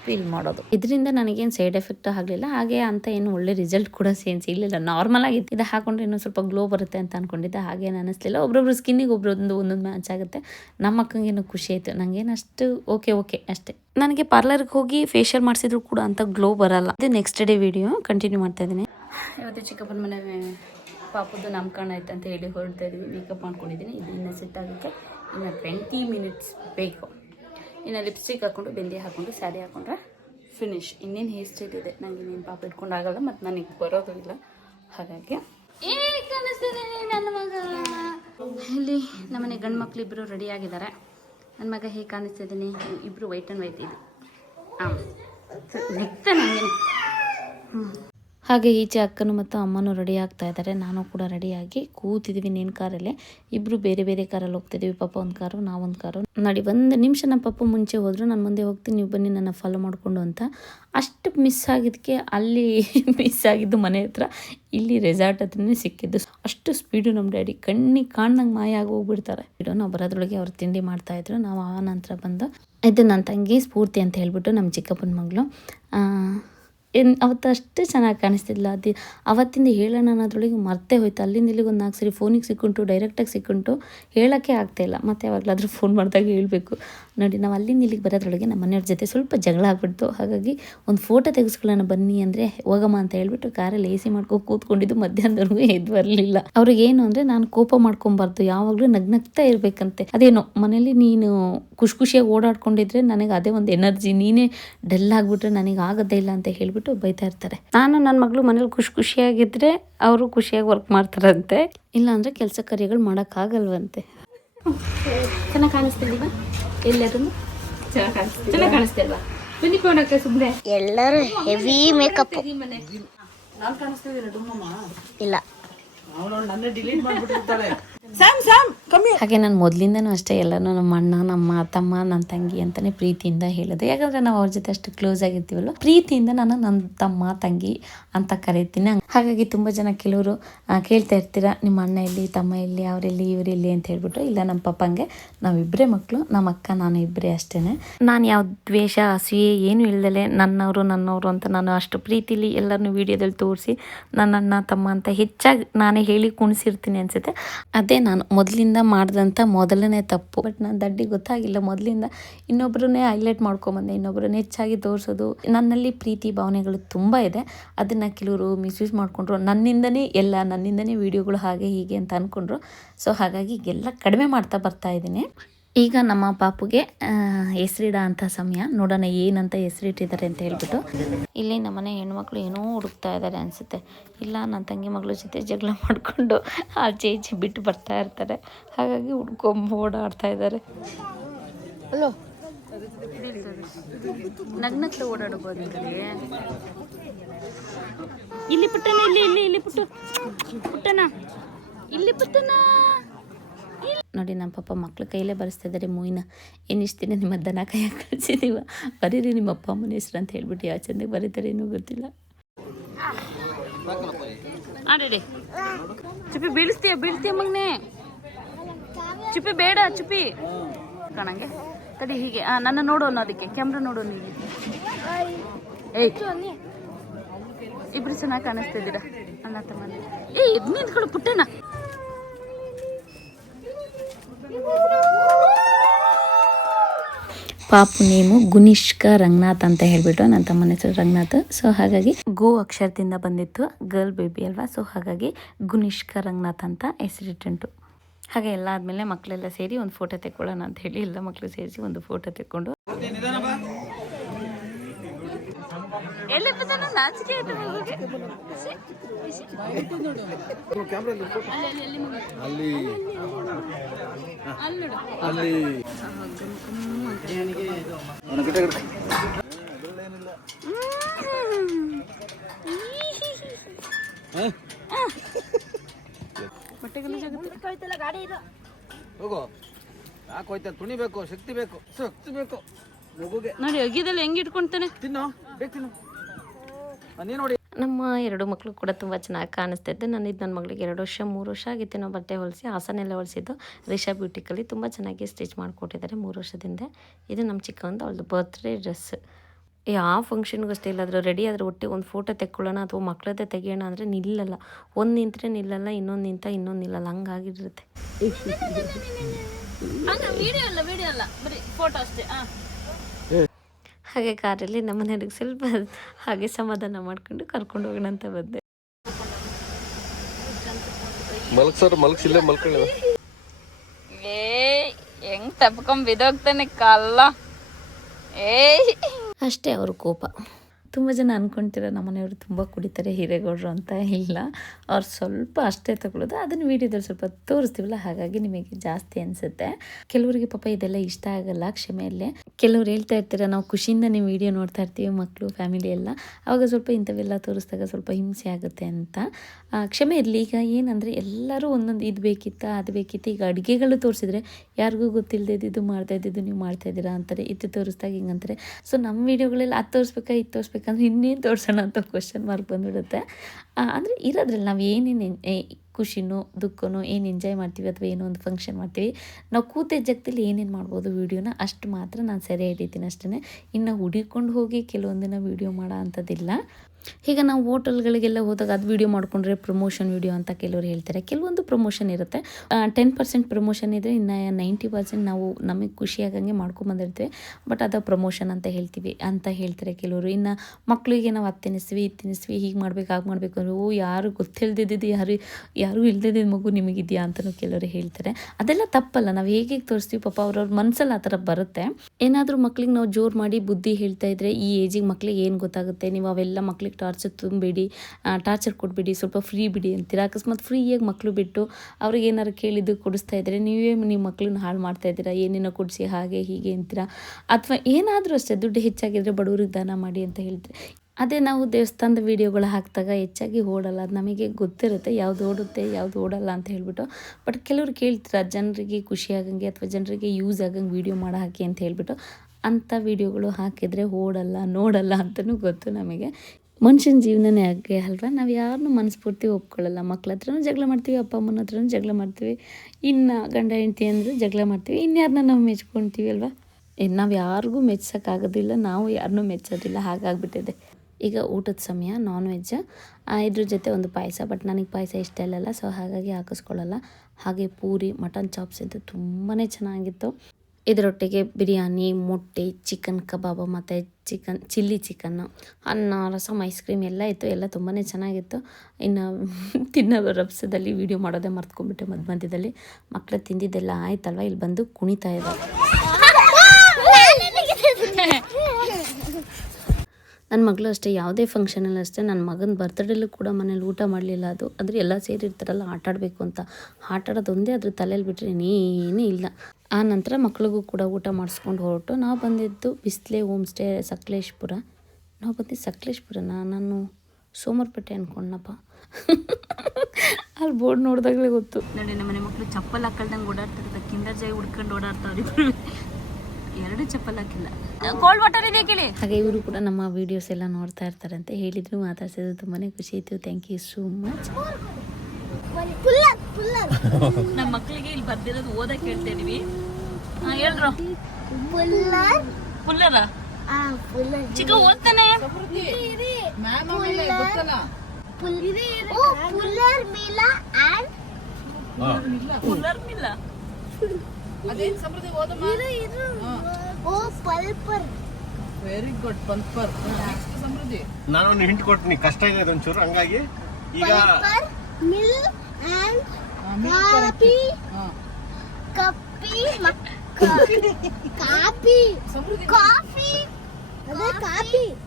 ಫೀಲ್ ಮಾಡೋದು. ಇದರಿಂದ ನನಗೇನು ಸೈಡ್ ಎಫೆಕ್ಟ್ ಆಗಲಿಲ್ಲ, ಹಾಗೆ ಅಂತ ಏನು ಒಳ್ಳೆ ರಿಸಲ್ಟ್ ಕೂಡ ಸಿಗಲಿಲ್ಲ. ನಾರ್ಮಲ್ ಆಗಿತ್ತು. ಇದು ಹಾಕೊಂಡ್ರೆ ಇನ್ನೂ ಸ್ವಲ್ಪ ಗ್ಲೋ ಬರುತ್ತೆ ಅಂತ ಅಂದ್ಕೊಂಡಿದ್ದೆ, ಹಾಗೇನು ಅನ್ನಿಸ್ಲಿಲ್ಲ. ಒಬ್ಬೊಬ್ರು ಸ್ಕಿನ್ನಿಗೆ ಒಂದೊಂದು ಮ್ಯಾಚ್ ಆಗುತ್ತೆ. ನಮ್ಮ ಅಕ್ಕಂಗೇನು ಖುಷಿ ಆಯಿತು, ನನಗೇನು ಅಷ್ಟು ಓಕೆ ಅಷ್ಟೇ. ನನಗೆ ಪಾರ್ಲರ್ಗೆ ಹೋಗಿ ಫೇಶಿಯಲ್ ಮಾಡಿಸಿದ್ರು ಕೂಡ ಅಂತ ಗ್ಲೋ ಬರಲ್ಲ. ಇದು ನೆಕ್ಸ್ಟ್ ಡೇ ವಿಡಿಯೋ ಕಂಟಿನ್ಯೂ ಮಾಡ್ತಾ ಇದ್ದೀನಿ. ಇವತ್ತು ಚಿಕ್ಕಪ್ಪನ ಮನೆ ಪಾಪದ್ದು ನಾಮಕರಣ ಆಯ್ತು ಅಂತ ಹೇಳಿ ಹೊರಡ್ತಾ ಇದ್ದೀವಿ. ಮೇಕಪ್ ಮಾಡ್ಕೊಂಡಿದ್ದೀನಿ. ಇದು ಇನ್ನು ಸೆಟ್ ಆಗುತ್ತೆ. ಇನ್ನು 20 ಮಿನಿಟ್ಸ್ ಬೇಕು. ಇನ್ನು ಲಿಪ್ಸ್ಟಿಕ್ ಹಾಕ್ಕೊಂಡು ಬೆಂದಿ ಹಾಕ್ಕೊಂಡು ಸ್ಯಾರಿ ಹಾಕೊಂಡ್ರೆ ಫಿನಿಶ್. ಇನ್ನೇನು ಹೇರ್ ಸ್ಟೈಲ್ ಇದೆ, ನನಗೆ ಇನ್ನೇನು ಪಾಪ ಇಟ್ಕೊಂಡು ಆಗಲ್ಲ ಮತ್ತು ನನಗೆ ಬರೋದು ಇಲ್ಲ. ಹಾಗಾಗಿ ಕಾಣಿಸ್ತಾನೆ ನನ್ನ ಮಗ. ಇಲ್ಲಿ ನಮ್ಮನೆ ಗಂಡು ಮಕ್ಳು ಇಬ್ಬರು ರೆಡಿ ಆಗಿದ್ದಾರೆ. ನನ್ನ ಮಗ ಹೇಗೆ ಕಾಣಿಸ್ತಿದ್ದೀನಿ, ಇಬ್ಬರು ವೈಟ್ ಆ್ಯಂಡ್ ವೈಟ್ ಇದೆ. ನೆಕ್ತ ನನಗೆ. ಹಾಗೆ ಈಚೆ ಅಕ್ಕನು ಮತ್ತು ಅಮ್ಮನೂ ರೆಡಿ ಆಗ್ತಾ ಇದ್ದಾರೆ. ನಾನು ಕೂಡ ರೆಡಿಯಾಗಿ ಕೂತಿದ್ದೀವಿ ನೇನು ಕಾರಲ್ಲೇ. ಇಬ್ಬರು ಬೇರೆ ಬೇರೆ ಕಾರಲ್ಲಿ ಹೋಗ್ತಿದ್ದೀವಿ. ಪಾಪ ಒಂದು ಕಾರು, ನಾವೊಂದು ಕಾರು. ನೋಡಿ 1 ನಿಮಿಷ ನಮ್ಮ ಪಾಪ ಮುಂಚೆ ಹೋದ್ರು, ನಾನು ಮುಂದೆ ಹೋಗ್ತೀನಿ, ನೀವು ಬನ್ನಿ ನನ್ನ ಫಾಲೋ ಮಾಡಿಕೊಂಡು ಅಂತ. ಅಷ್ಟು ಮಿಸ್ ಆಗಿದ್ದಕ್ಕೆ ಅಲ್ಲಿ ಮಿಸ್ ಆಗಿದ್ದು ಮನೆ ಹತ್ರ, ಇಲ್ಲಿ ರೆಸಾರ್ಟ್ ಹತ್ರನೇ ಸಿಕ್ಕಿದ್ದು. ಅಷ್ಟು ಸ್ಪೀಡು ನಮ್ಮ ಡ್ಯಾಡಿ ಕಣ್ಣಿಗೆ ಕಾಣ್ದಂಗೆ ಮಾಯ ಆಗಿ ಹೋಗ್ಬಿಡ್ತಾರೆ. ನಾವು ಬರೋದ್ರೊಳಗೆ ಅವ್ರು ತಿಂಡಿ ಮಾಡ್ತಾಯಿದ್ರು. ನಾವು ಆ ನಂತರ ಬಂದು ಇದು ನನ್ನ ತಂಗಿ ಸ್ಫೂರ್ತಿ ಅಂತ ಹೇಳ್ಬಿಟ್ಟು ನಮ್ಮ ಚಿಕ್ಕಪ್ಪನ ಮಗಳು. ಅವತ್ತು ಅಷ್ಟು ಚೆನ್ನಾಗಿ ಕಾಣಿಸ್ತಿಲ್ಲ. ಅದು ಅವತ್ತಿಂದ ಹೇಳೋಣ ಅನ್ನೋದ್ರೊಳಗೆ ಮರ್ತೇ ಹೋಯ್ತು. ಅಲ್ಲಿಂದ ಇಲ್ಲಿಗೆ ಒಂದು 4 ಸರಿ ಫೋನಿಗೆ ಸಿಕ್ಕುಂಟು, ಡೈರೆಕ್ಟಾಗಿ ಸಿಕ್ಕುಂಟು, ಹೇಳೋಕ್ಕೆ ಆಗ್ತಾಯಿಲ್ಲ. ಮತ್ತು ಯಾವಾಗಲಾದರೂ ಫೋನ್ ಮಾಡಿದಾಗ ಹೇಳಬೇಕು. ನೋಡಿ, ನಾವು ಅಲ್ಲಿಂದ ಇಲ್ಲಿಗೆ ಬರೋದ್ರೊಳಗೆ ನಮ್ಮ ಮನೆಯವ್ರ ಜೊತೆ ಸ್ವಲ್ಪ ಜಗಳ ಆಗ್ಬಿಡ್ತು. ಹಾಗಾಗಿ ಒಂದು ಫೋಟೋ ತೆಗೆಸ್ಕೊಳ್ಳೋಣ ಬನ್ನಿ ಅಂದರೆ ಹೋಗಮ್ಮ ಅಂತ ಹೇಳ್ಬಿಟ್ಟು ಕಾರಲ್ಲಿ AC ಮಾಡ್ಕೊಂಡು ಕೂತ್ಕೊಂಡಿದ್ದು. ಮಧ್ಯಾಹ್ನದವರೆಗೂ ಎದ್ದು ಬರಲಿಲ್ಲ. ಅವ್ರಿಗೇನು ಅಂದರೆ ನಾನು ಕೋಪ ಮಾಡ್ಕೊಬಾರ್ದು, ಯಾವಾಗಲೂ ನಗ್ನಗ್ತಾ ಇರಬೇಕಂತೆ. ಅದೇನೋ ಮನೇಲಿ ನೀನು ಖುಷಿಯಾಗಿ ಓಡಾಡ್ಕೊಂಡಿದ್ರೆ ನನಗೆ ಅದೇ ಒಂದು ಎನರ್ಜಿ, ನೀನೇ ಡಲ್ ಆಗಿಬಿಟ್ರೆ ನನಗೆ ಆಗೋದೇ ಇಲ್ಲ ಅಂತ ಹೇಳ್ಬಿಟ್ಟು ಬೈತಾ ಇರ್ತಾರೆ. ನಾನು ನನ್ನ ಮಗಳು ಮನೇಲಿ ಖುಷಿಯಾಗಿದ್ದರೆ ಅವರು ಖುಷಿಯಾಗಿ ವರ್ಕ್ ಮಾಡ್ತಾರಂತೆ, ಇಲ್ಲಾಂದರೆ ಕೆಲಸ ಕಾರ್ಯಗಳು ಮಾಡೋಕ್ಕಾಗಲ್ವಂತೆ. ಚೆನ್ನಾಗಿ ಕಾಣಿಸ್ತಿಲ್ವಾ ಎಲ್ಲರೂ? ಚೆನ್ನಾಗಿ ಕಾಣಿಸ್ತಿಲ್ವಾ? ಬನ್ನಿ ಕೊಡಕ್ಕೆ ಸುಮ್ಮನೆ ಎಲ್ಲರೂ ಹೆವಿ ಮೇಕಪ್. ನಾನು ಕಾಣಿಸ್ತಿದ್ದೀರ ಡುಮ್ಮಮ್ಮ? ಇಲ್ಲ, ಹಾಗೆ ನಾನು ಮೊದಲಿಂದನೂ ಅಷ್ಟೇ ಎಲ್ಲನೂ ನಮ್ಮ ಅಣ್ಣ, ನಮ್ಮ ತಮ್ಮ, ನನ್ನ ತಂಗಿ ಅಂತಾನೆ ಪ್ರೀತಿಯಿಂದ ಹೇಳಿದೆ. ಯಾಕಂದ್ರೆ ನಾವು ಅವ್ರ ಜೊತೆ ಅಷ್ಟು ಕ್ಲೋಸ್ ಆಗಿರ್ತೀವಲ್ಲ, ಪ್ರೀತಿಯಿಂದ ನಾನು ನನ್ನ ತಮ್ಮ ತಂಗಿ ಅಂತ ಕರೀತೀನಿ. ಹಾಗಾಗಿ ತುಂಬ ಜನ ಕೆಲವರು ಕೇಳ್ತಾ ಇರ್ತೀರ, ನಿಮ್ಮ ಅಣ್ಣ ಎಲ್ಲಿ, ತಮ್ಮ ಎಲ್ಲಿ, ಅವರೆಲ್ಲಿ, ಇವರೆಲ್ಲಿ ಅಂತ ಹೇಳ್ಬಿಟ್ಟು. ಇಲ್ಲ, ನಮ್ಮ ಪಪ್ಪಂಗೆ ನಾವಿಬ್ಬರೇ ಮಕ್ಕಳು, ನಮ್ಮ ಅಕ್ಕ ನಾನು ಇಬ್ಬರೇ ಅಷ್ಟೇ. ನಾನು ಯಾವ ದ್ವೇಷ ಅಸೂಯೆ ಏನು ಇಲ್ದಲೆ ನನ್ನವರು ಅಂತ ನಾನು ಅಷ್ಟು ಪ್ರೀತಿಲಿ ಎಲ್ಲರನ್ನೂ ವಿಡಿಯೋದಲ್ಲಿ ತೋರಿಸಿ ನನ್ನ ಅಣ್ಣ ತಮ್ಮ ಅಂತ ಹೆಚ್ಚಾಗಿ ನಾನೇ ಹೇಳಿ ಕುಣಿಸಿರ್ತೀನಿ ಅನಿಸುತ್ತೆ. ಅದೇ ಇದೇ ನಾನು ಮೊದಲಿಂದ ಮಾಡಿದಂಥ ಮೊದಲನೇ ತಪ್ಪು. ಬಟ್ ನಾನು ದಡ್ಡಿ ಗೊತ್ತಾಗಿಲ್ಲ ಮೊದಲಿಂದ. ಇನ್ನೊಬ್ಬರನ್ನೇ ಹೈಲೈಟ್ ಮಾಡ್ಕೊಂಬಂದೆ, ಇನ್ನೊಬ್ಬರನ್ನ ಹೆಚ್ಚಾಗಿ ತೋರಿಸೋದು. ನನ್ನಲ್ಲಿ ಪ್ರೀತಿ ಭಾವನೆಗಳು ತುಂಬ ಇದೆ, ಅದನ್ನು ಕೆಲವರು ಮಿಸ್ಯೂಸ್ ಮಾಡಿಕೊಂಡ್ರು. ನನ್ನಿಂದನೇ ವೀಡಿಯೋಗಳು ಹಾಗೆ ಹೀಗೆ ಅಂತ ಅಂದ್ಕೊಂಡ್ರು. ಸೊ ಹಾಗಾಗಿ ಎಲ್ಲ ಕಡಿಮೆ ಮಾಡ್ತಾ ಬರ್ತಾ ಇದ್ದೀನಿ. ಈಗ ನಮ್ಮ ಪಾಪುಗೆ ಹೆಸರಿಡ ಅಂತ ಸಮಯ. ನೋಡೋಣ ಏನಂತ ಹೆಸರಿಟ್ಟಿದ್ದಾರೆ ಅಂತ ಹೇಳ್ಬಿಟ್ಟು. ಇಲ್ಲಿ ನಮ್ಮನೆ ಹೆಣ್ಮಕ್ಳು ಏನೋ ಹುಡುಕ್ತಾ ಇದ್ದಾರೆ ಅನಿಸುತ್ತೆ. ಇಲ್ಲ ನನ್ನ ತಂಗಿ ಮಗಳ ಜೊತೆ ಜಗಳ ಮಾಡಿಕೊಂಡು ಆಚೆ ಈಚೆ ಬಿಟ್ಟು ಬರ್ತಾ ಇರ್ತಾರೆ, ಹಾಗಾಗಿ ಹುಡ್ಕೊಂಬ ಓಡಾಡ್ತಾ ಇದ್ದಾರೆ. ಅಲ್ಲೋ ನಗ್ನಗ್ತ ಓಡಾಡಬಹುದು. ಇಲ್ಲಿ ಪುಟ್ಟನ, ಇಲ್ಲಿ ಪುಟ್ಟನ, ಇಲ್ಲಿ ಪುಟ್ಟನ. ನೋಡಿ ನಮ್ಮ ಪಾಪ ಮಕ್ಳ ಕೈಲೇ ಬರೆಸ್ತಾ ಇದ್ದಾರೆ ಮೂವಿನ. ಏನಿಷ್ಟು ದಿನ ನಿಮ್ಮ ದನ ಕೈಯಾಗ ಕಳಿಸಿದೀವ, ಬರೀರಿ ನಿಮ್ಮ ಅಪ್ಪ ಅಮ್ಮನ ಹೆಸರು ಅಂತ ಹೇಳ್ಬಿಟ್ಟು ಯಾವ ಚಂದಕ್ಕೆ ಬರೀತಾರೆ ಏನೂ ಗೊತ್ತಿಲ್ಲ. ಆಡಿ ಚುಪ್ಪಿ ಬೀಳಿಸ್ತೀಯ ಮಗನೇ. ಚುಪ್ಪಿ ಬೇಡ, ಚುಪ್ಪಿ ಕಾಣಂಗೆ ತಡಿ. ಹೀಗೆ ನನ್ನ ನೋಡೋನು, ಅದಕ್ಕೆ ಕ್ಯಾಮ್ರಾ ನೋಡೋನು. ಇಬ್ರು ಚೆನ್ನಾಗಿ ಕಾಣಿಸ್ತಿದ್ದೀರಾ ಅಣ್ಣ ತಮ್ಮ. ಎದ್ ನಿಂತ್ಕೊಳ್ಳು ಪುಟ್ಟನ. ಪಾಪು ನೇಮು ಗುನಿಷ್ಕ ರಂಗನಾಥ್ ಅಂತ ಹೇಳ್ಬಿಟ್ಟು, ನನ್ನ ತಮ್ಮನ ಹೆಸರು ರಂಗನಾಥ್. ಸೊ ಹಾಗಾಗಿ ಗೋ ಅಕ್ಷರದಿಂದ ಬಂದಿತ್ತು, ಗರ್ಲ್ ಬೇಬಿ ಅಲ್ವಾ. ಸೊ ಹಾಗಾಗಿ ಗುನಿಷ್ಕ ರಂಗನಾಥ್ ಅಂತ ಹೆಸರಿಟ್ಟುಂಟು. ಹಾಗೆ ಎಲ್ಲ ಆದಮೇಲೆ ಮಕ್ಕಳೆಲ್ಲ ಸೇರಿ ಒಂದು ಫೋಟೋ ತೆಕ್ಕೊಳ್ಳೋಣ ಅಂತ ಹೇಳಿ ಎಲ್ಲ ಮಕ್ಕಳು ಸೇರಿಸಿ ಒಂದು ಫೋಟೋ ತೆಕ್ಕೊಂಡು ನಾಚಿಕೆ ತುಣಿಬೇಕು, ಶಕ್ತಿ ಬೇಕು ನೋಡಿ. ಅಗಿದಲ್ಲಿ ಹೆಂಗ್ ಇಟ್ಕೊಂತಾನೆ. ತಿನ್ನು ನೋಡಿ. ನಮ್ಮ ಎರಡು ಮಕ್ಕಳು ಕೂಡ ತುಂಬ ಚೆನ್ನಾಗಿ ಕಾಣಿಸ್ತಿದ್ದೆ. ನಾನು ಇದು ನನ್ನ ಮಗಳಿಗೆ 2 ವರ್ಷ 3 ವರ್ಷ ಆಗಿತ್ತು ನಾವು ಬಟ್ಟೆ ಹೊಲಿಸಿ, ಹಾಸನೆಲ್ಲ ಹೊಲಿಸಿದ್ದು ರಿಷಾ ಬ್ಯೂಟಿಕಲ್ಲಿ. ತುಂಬ ಚೆನ್ನಾಗಿ ಸ್ಟಿಚ್ ಮಾಡಿಕೊಟ್ಟಿದ್ದಾರೆ 3 ವರ್ಷದಿಂದ. ಇದು ನಮ್ಮ ಚಿಕ್ಕವಂದು ಅವಳದು ಬರ್ತ್ಡೇ ಡ್ರೆಸ್. ಯಾವ ಫಂಕ್ಷನ್ಗೂ ಅಷ್ಟೇ ಇಲ್ಲಾದರೂ ರೆಡಿ ಆದರೆ ಒಟ್ಟಿಗೆ ಒಂದು ಫೋಟೋ ತೆಕ್ಕೊಳ್ಳೋಣ ಅಥವಾ ಮಕ್ಕಳದ್ದೇ ತೆಗಿಯೋಣ ಅಂದರೆ ನಿಲ್ಲಲ್ಲ. ಒಂದು ನಿಂತರೆ ನಿಲ್ಲಲ್ಲ, ಇನ್ನೊಂದು ನಿಲ್ಲಲ್ಲ, ಹಂಗಾಗಿರುತ್ತೆ. ವಿಡಿಯೋ ಅಲ್ಲ ಬರೀ ಫೋಟೋ ಅಷ್ಟೇ. ಹಾಗೆ ಕಾರಲ್ಲಿ ನಮ್ಮ ಮನೆಯವ್ರಿಗೆ ಸ್ವಲ್ಪ ಹಾಗೆ ಸಮಾಧಾನ ಮಾಡ್ಕೊಂಡು ಕರ್ಕೊಂಡು ಹೋಗೋಣ ಅಂತ ಬಂದೆ. ಹೆಂಗ್ ತಪ್ಕೊಂಡ್ ಬಿದೋಗ್ತಾನೆ ಕಲ್ಲ. ಅಷ್ಟೇ ಅವ್ರ ಕೋಪ. ತುಂಬ ಜನ ಅಂದ್ಕೊಳ್ತೀರ ನಮ್ಮನೆಯವರು ತುಂಬ ಕುಡಿತಾರೆ ಹಿರೇಗೌಡರು ಅಂತ. ಇಲ್ಲ, ಅವ್ರು ಸ್ವಲ್ಪ ಅಷ್ಟೇ ತಗೊಳ್ಳೋದು. ಅದನ್ನು ವೀಡಿಯೋದಲ್ಲಿ ಸ್ವಲ್ಪ ತೋರಿಸ್ತೀವಲ್ಲ, ಹಾಗಾಗಿ ನಿಮಗೆ ಜಾಸ್ತಿ ಅನಿಸುತ್ತೆ. ಕೆಲವರಿಗೆ ಪಾಪ ಇದೆಲ್ಲ ಇಷ್ಟ ಆಗಲ್ಲ, ಕ್ಷಮೆಯಲ್ಲೇ. ಕೆಲವ್ರು ಹೇಳ್ತಾ ಇರ್ತೀರ ನಾವು ಖುಷಿಯಿಂದ ನೀವು ವೀಡಿಯೋ ನೋಡ್ತಾ ಇರ್ತೀವಿ, ಮಕ್ಕಳು ಫ್ಯಾಮಿಲಿ ಎಲ್ಲ, ಆವಾಗ ಸ್ವಲ್ಪ ಇಂಥವೆಲ್ಲ ತೋರಿಸಿದಾಗ ಸ್ವಲ್ಪ ಹಿಂಸೆ ಆಗುತ್ತೆ ಅಂತ ಕ್ಷಮೆ ಇರಲಿ. ಈಗ ಏನಂದರೆ ಎಲ್ಲರೂ ಒಂದೊಂದು ಇದು ಬೇಕಿತ್ತ ಅದು ಬೇಕಿತ್ತು. ಈಗ ಅಡುಗೆಗಳು ತೋರಿಸಿದ್ರೆ ಯಾರಿಗೂ ಗೊತ್ತಿಲ್ಲದೆ ಇದು ಮಾಡ್ತಾ ಇದ್ದಿದ್ದು ನೀವು ಮಾಡ್ತಾ ಇದ್ದೀರಾ ಅಂತಾರೆ, ಇದು ತೋರಿಸ್ದಾಗ ಹಿಂಗಂತಾರೆ. ಸೊ ನಮ್ಮ ವೀಡಿಯೋಗಳೆಲ್ಲ ಅದು ತೋರಿಸ್ಬೇಕಾ ಇದು ತೋರಿಸ್ಬೇಕಂದ್ರೆ ಇನ್ನೇನು ತೋರಿಸೋಣ ಅಂತ ಕ್ವಶನ್ ಮಾರ್ಕ್ ಬಂದುಬಿಡುತ್ತೆ. ಅಂದರೆ ಇರೋದ್ರಲ್ಲಿ ನಾವು ಏನೇನು ಖುಷಿನೋ ದುಃಖನೋ ಏನು ಎಂಜಾಯ್ ಮಾಡ್ತೀವಿ ಅಥವಾ ಏನೋ ಒಂದು ಫಂಕ್ಷನ್ ಮಾಡ್ತೀವಿ, ನಾವು ಕೂತೆ ಜಾಗದಲ್ಲಿ ಏನೇನು ಮಾಡ್ಬೋದು ವೀಡಿಯೋನ ಅಷ್ಟು ಮಾತ್ರ ನಾನು ಸರಿ ಹಿಡಿತೀನಿ ಅಷ್ಟೇ. ಇನ್ನು ಹುಡುಕೊಂಡು ಹೋಗಿ ಕೆಲವೊಂದಿನ ವೀಡಿಯೋ ಮಾಡೋ ಅಂಥದ್ದಿಲ್ಲ. ಈಗ ನಾವು ಹೋಟೆಲ್ಗಳಿಗೆಲ್ಲ ಹೋದಾಗ ಅದು ವೀಡಿಯೋ ಮಾಡಿಕೊಂಡ್ರೆ ಪ್ರಮೋಷನ್ ವೀಡಿಯೋ ಅಂತ ಕೆಲವರು ಹೇಳ್ತಾರೆ. ಕೆಲವೊಂದು ಪ್ರಮೋಷನ್ ಇರುತ್ತೆ, 10% ಪ್ರಮೋಷನ್ ಇದ್ದರೆ ಇನ್ನು 90% ನಾವು ನಮಗೆ ಖುಷಿಯಾಗಂಗೆ ಮಾಡ್ಕೊಂಬಂದಿರ್ತೀವಿ, ಬಟ್ ಅದು ಪ್ರಮೋಷನ್ ಅಂತ ಹೇಳ್ತಾರೆ ಕೆಲವರು. ಇನ್ನು ಮಕ್ಕಳಿಗೆ ನಾವು ಅದು ತಿನ್ನಿಸ್ತೀವಿ ಇದು ತಿನ್ನಿಸ್ತೀವಿ, ಹೀಗೆ ಮಾಡಬೇಕು ಹಾಗೆ ಮಾಡಬೇಕು ಅಂದರೆ ಯಾರು ಗೊತ್ತಿಲ್ದಿದ್ದು ಯಾರು ಇಲ್ದಿದ್ದ ಮಗು ನಿಮಗಿದೆಯಾ ಅಂತಲೂ ಕೆಲವರು ಹೇಳ್ತಾರೆ. ಅದೆಲ್ಲ ತಪ್ಪಲ್ಲ, ನಾವು ಹೇಗೆ ತೋರಿಸ್ತೀವಿ ಪಾಪ ಅವ್ರವ್ರ ಮನಸ್ಸಲ್ಲಿ ಆ ಥರ ಬರುತ್ತೆ. ಏನಾದರೂ ಮಕ್ಳಿಗೆ ನಾವು ಜೋರು ಮಾಡಿ ಬುದ್ಧಿ ಹೇಳ್ತಾ ಇದ್ರೆ ಈ ಏಜಿಗೆ ಮಕ್ಳಿಗೆ ಏನು ಗೊತ್ತಾಗುತ್ತೆ, ನೀವು ಅವೆಲ್ಲ ಮಕ್ಳಿಗೆ ಟಾರ್ಚರ್ ತುಂಬಬೇಡಿ, ಟಾರ್ಚರ್ ಕೊಡಬೇಡಿ, ಸ್ವಲ್ಪ ಫ್ರೀ ಬಿಡಿ ಅಂತೀರ. ಅಕಸ್ಮಾತ್ ಫ್ರೀಯಾಗಿ ಮಕ್ಕಳು ಬಿಟ್ಟು ಅವ್ರಿಗೆ ಏನಾರು ಕೇಳಿದ್ದು ಕೊಡಿಸ್ತಾ ಇದ್ದರೆ ನೀವು ಮಕ್ಕಳನ್ನ ಹಾಳು ಮಾಡ್ತಾ ಇದ್ದೀರಾ, ಏನೇನೋ ಕೊಡಿಸಿ ಹಾಗೆ ಹೀಗೆ ಅಂತೀರಾ. ಅಥವಾ ಏನಾದರೂ ಅಷ್ಟೇ ದುಡ್ಡು ಹೆಚ್ಚಾಗಿದ್ದರೆ ಬಡವ್ರಿಗೆ ದಾನ ಮಾಡಿ ಅಂತ ಹೇಳ್ತೀರಿ. ಅದೇ ನಾವು ದೇವಸ್ಥಾನದ ವೀಡಿಯೋಗಳು ಹಾಕಿದಾಗ ಹೆಚ್ಚಾಗಿ ಓಡಲ್ಲ, ಅದು ನಮಗೆ ಗೊತ್ತಿರುತ್ತೆ ಯಾವುದು ಓಡುತ್ತೆ ಯಾವುದು ಓಡಲ್ಲ ಅಂತ ಹೇಳ್ಬಿಟ್ಟು. ಬಟ್ ಕೆಲವ್ರು ಕೇಳ್ತೀರ ಜನರಿಗೆ ಖುಷಿಯಾಗಂಗೆ ಅಥವಾ ಜನರಿಗೆ ಯೂಸ್ ಆಗಂಗೆ ವೀಡಿಯೋ ಮಾಡಿ ಹಾಕಿ ಅಂತ ಹೇಳ್ಬಿಟ್ಟು. ಅಂಥ ವೀಡಿಯೋಗಳು ಹಾಕಿದರೆ ಓಡಲ್ಲ ನೋಡಲ್ಲ ಅಂತಲೂ ಗೊತ್ತು ನಮಗೆ. ಮನುಷ್ಯನ ಜೀವನನೇ ಹಾಗೆ ಅಲ್ವಾ, ನಾವು ಯಾರನ್ನೂ ಮನಸ್ಫೂರ್ತಿ ಒಪ್ಕೊಳ್ಳಲ್ಲ. ಮಕ್ಳ ಹತ್ರನೂ ಜಗಳ ಮಾಡ್ತೀವಿ, ಅಪ್ಪ ಅಮ್ಮನ ಹತ್ರನೂ ಜಗಳ ಮಾಡ್ತೀವಿ, ಇನ್ನು ಗಂಡ ಹೆಂಡತಿ ಅಂದರೂ ಜಗಳ ಮಾಡ್ತೀವಿ, ಇನ್ಯಾರನ್ನ ನಾವು ಮೆಚ್ಕೊಳ್ತೀವಿ ಅಲ್ವಾ. ನಾವು ಯಾರಿಗೂ ಮೆಚ್ಚೋಕ್ಕಾಗೋದಿಲ್ಲ, ನಾವು ಯಾರನ್ನೂ ಮೆಚ್ಚೋದಿಲ್ಲ, ಹಾಗಾಗ್ಬಿಟ್ಟಿದೆ. ಈಗ ಊಟದ ಸಮಯ, ನಾನ್ ವೆಜ್, ಇದ್ರ ಜೊತೆ ಒಂದು ಪಾಯಸ. ಬಟ್ ನನಗೆ ಪಾಯಸ ಇಷ್ಟ ಇಲ್ಲಲ್ಲ, ಸೊ ಹಾಗಾಗಿ ಹಾಕಿಸ್ಕೊಳ್ಳಲ್ಲ. ಹಾಗೆ ಪೂರಿ, ಮಟನ್ ಚಾಪ್ಸ್ ಇದ್ದು ತುಂಬಾ ಚೆನ್ನಾಗಿತ್ತು. ಇದರೊಟ್ಟಿಗೆ ಬಿರಿಯಾನಿ, ಮೊಟ್ಟೆ, ಚಿಕನ್ ಕಬಾಬ್ ಮತ್ತು ಚಿಲ್ಲಿ ಚಿಕನ್ನು, ಅನ್ನ, ರಸಮ್, ಐಸ್ ಕ್ರೀಮ್ ಎಲ್ಲ ಇತ್ತು. ಎಲ್ಲ ತುಂಬಾ ಚೆನ್ನಾಗಿತ್ತು. ಇನ್ನು ತಿನ್ನೋ ರಭಸದಲ್ಲಿ ವೀಡಿಯೋ ಮಾಡೋದೇ ಮರ್ತ್ಕೊಂಡ್ಬಿಟ್ಟೆ ಮಧ್ಯದಲ್ಲಿ. ಮಕ್ಕಳು ತಿಂದಿದ್ದೆಲ್ಲ ಆಯ್ತಲ್ವ, ಇಲ್ಲಿ ಬಂದು ಕುಣಿತಾ ಇದ್ದಾರೆ. ನನ್ನ ಮಗಳು ಅಷ್ಟೇ, ಯಾವುದೇ ಫಂಕ್ಷನಲ್ಲಿ ಅಷ್ಟೇ, ನನ್ನ ಮಗನ ಬರ್ತ್ಡೇಲೂ ಕೂಡ ಮನೇಲಿ ಊಟ ಮಾಡಲಿಲ್ಲ. ಅದು ಅಂದರೆ ಎಲ್ಲ ಸೇರಿರ್ತಾರಲ್ಲ ಆಟ ಆಡಬೇಕು ಅಂತ, ಆಟ ಆಡೋದೊಂದೇ ಅದ್ರ ತಲೆಯಲ್ಲಿ ಬಿಟ್ಟರೆ ಇನ್ನೇನೇ ಇಲ್ಲ. ಆ ನಂತರ ಮಕ್ಳಿಗೂ ಕೂಡ ಊಟ ಮಾಡಿಸ್ಕೊಂಡು ಹೊರಟು ನಾವು ಬಂದಿದ್ದು ಬಿಸ್ಲೆ ಹೋಮ್ ಸ್ಟೇ ಸಕಲೇಶ್ಪುರ. ನಾವು ಬಂದಿದ್ದು ಸಕಲೇಶ್ಪುರನ, ನಾನು ಸೋಮವಾರಪೇಟೆ ಅಂದ್ಕೊಂಡಪ್ಪ. ಅಲ್ಲಿ ಬೋರ್ಡ್ ನೋಡಿದಾಗಲೇ ಗೊತ್ತು. ನೋಡಿ ನಮ್ಮ ಮನೆ ಮಕ್ಕಳು ಚಪ್ಪಲ್ ಹಾಕೊಳ್ದಂಗೆ ಓಡಾಡ್ತಿರ್ತಾರೆ, ಕಿಂಡರ್ ಜಾಯ್ ಹುಡ್ಕೊಂಡು ಓಡಾಡ್ತಾವ್ರಿ. ಎರಡು ಚಪ್ಪಲ್ ಹಾಕಿಲ್ಲ. ಕೋಲ್ಡ್ ವಾಟರ್ ಇದೆ ಕೇಳಿ. ಹಾಗೆ ಇವರು ಕೂಡ ನಮ್ಮ ವಿಡಿಯೋಸ್ ಎಲ್ಲ ನೋಡ್ತಾ ಇರ್ತಾರೆ ಅಂತ ಹೇಳಿದ್ರು, ಮಾತಾಡ್ಸಿದ್ರು. ತುಂಬಾ ಖುಷಿ ಆಯಿತು. Thank you so much. ನಮ್ಮ ಮಕ್ಕಳಿಗೆ ಇಲ್ಲಿ ಬರ್ದಿರೋದು ಓದಕ್ಕೆ ಹೇಳ್ತಾ ಇದೀವಿ. ಹೇಳ್ರು ಪುಲ್ಲರ ಚಿಕ್ಕ ಓದ್ತಾನೆ. ಪುಲ್ಲರ್ ಮಿಲ್ಲ ಅದೇನ್ ಸಮೃದ್ಧಿ ಓದಮ್ಮ. Very good. Pulper. Next Samruddhi. ನಾನೊಂದು ಹಿಂಟ್ ಕೊಡ್ತೀನಿ, ಕಷ್ಟ ಇದೆ ಒಂಚೂರು, ಹಂಗಾಗಿ ಈಗ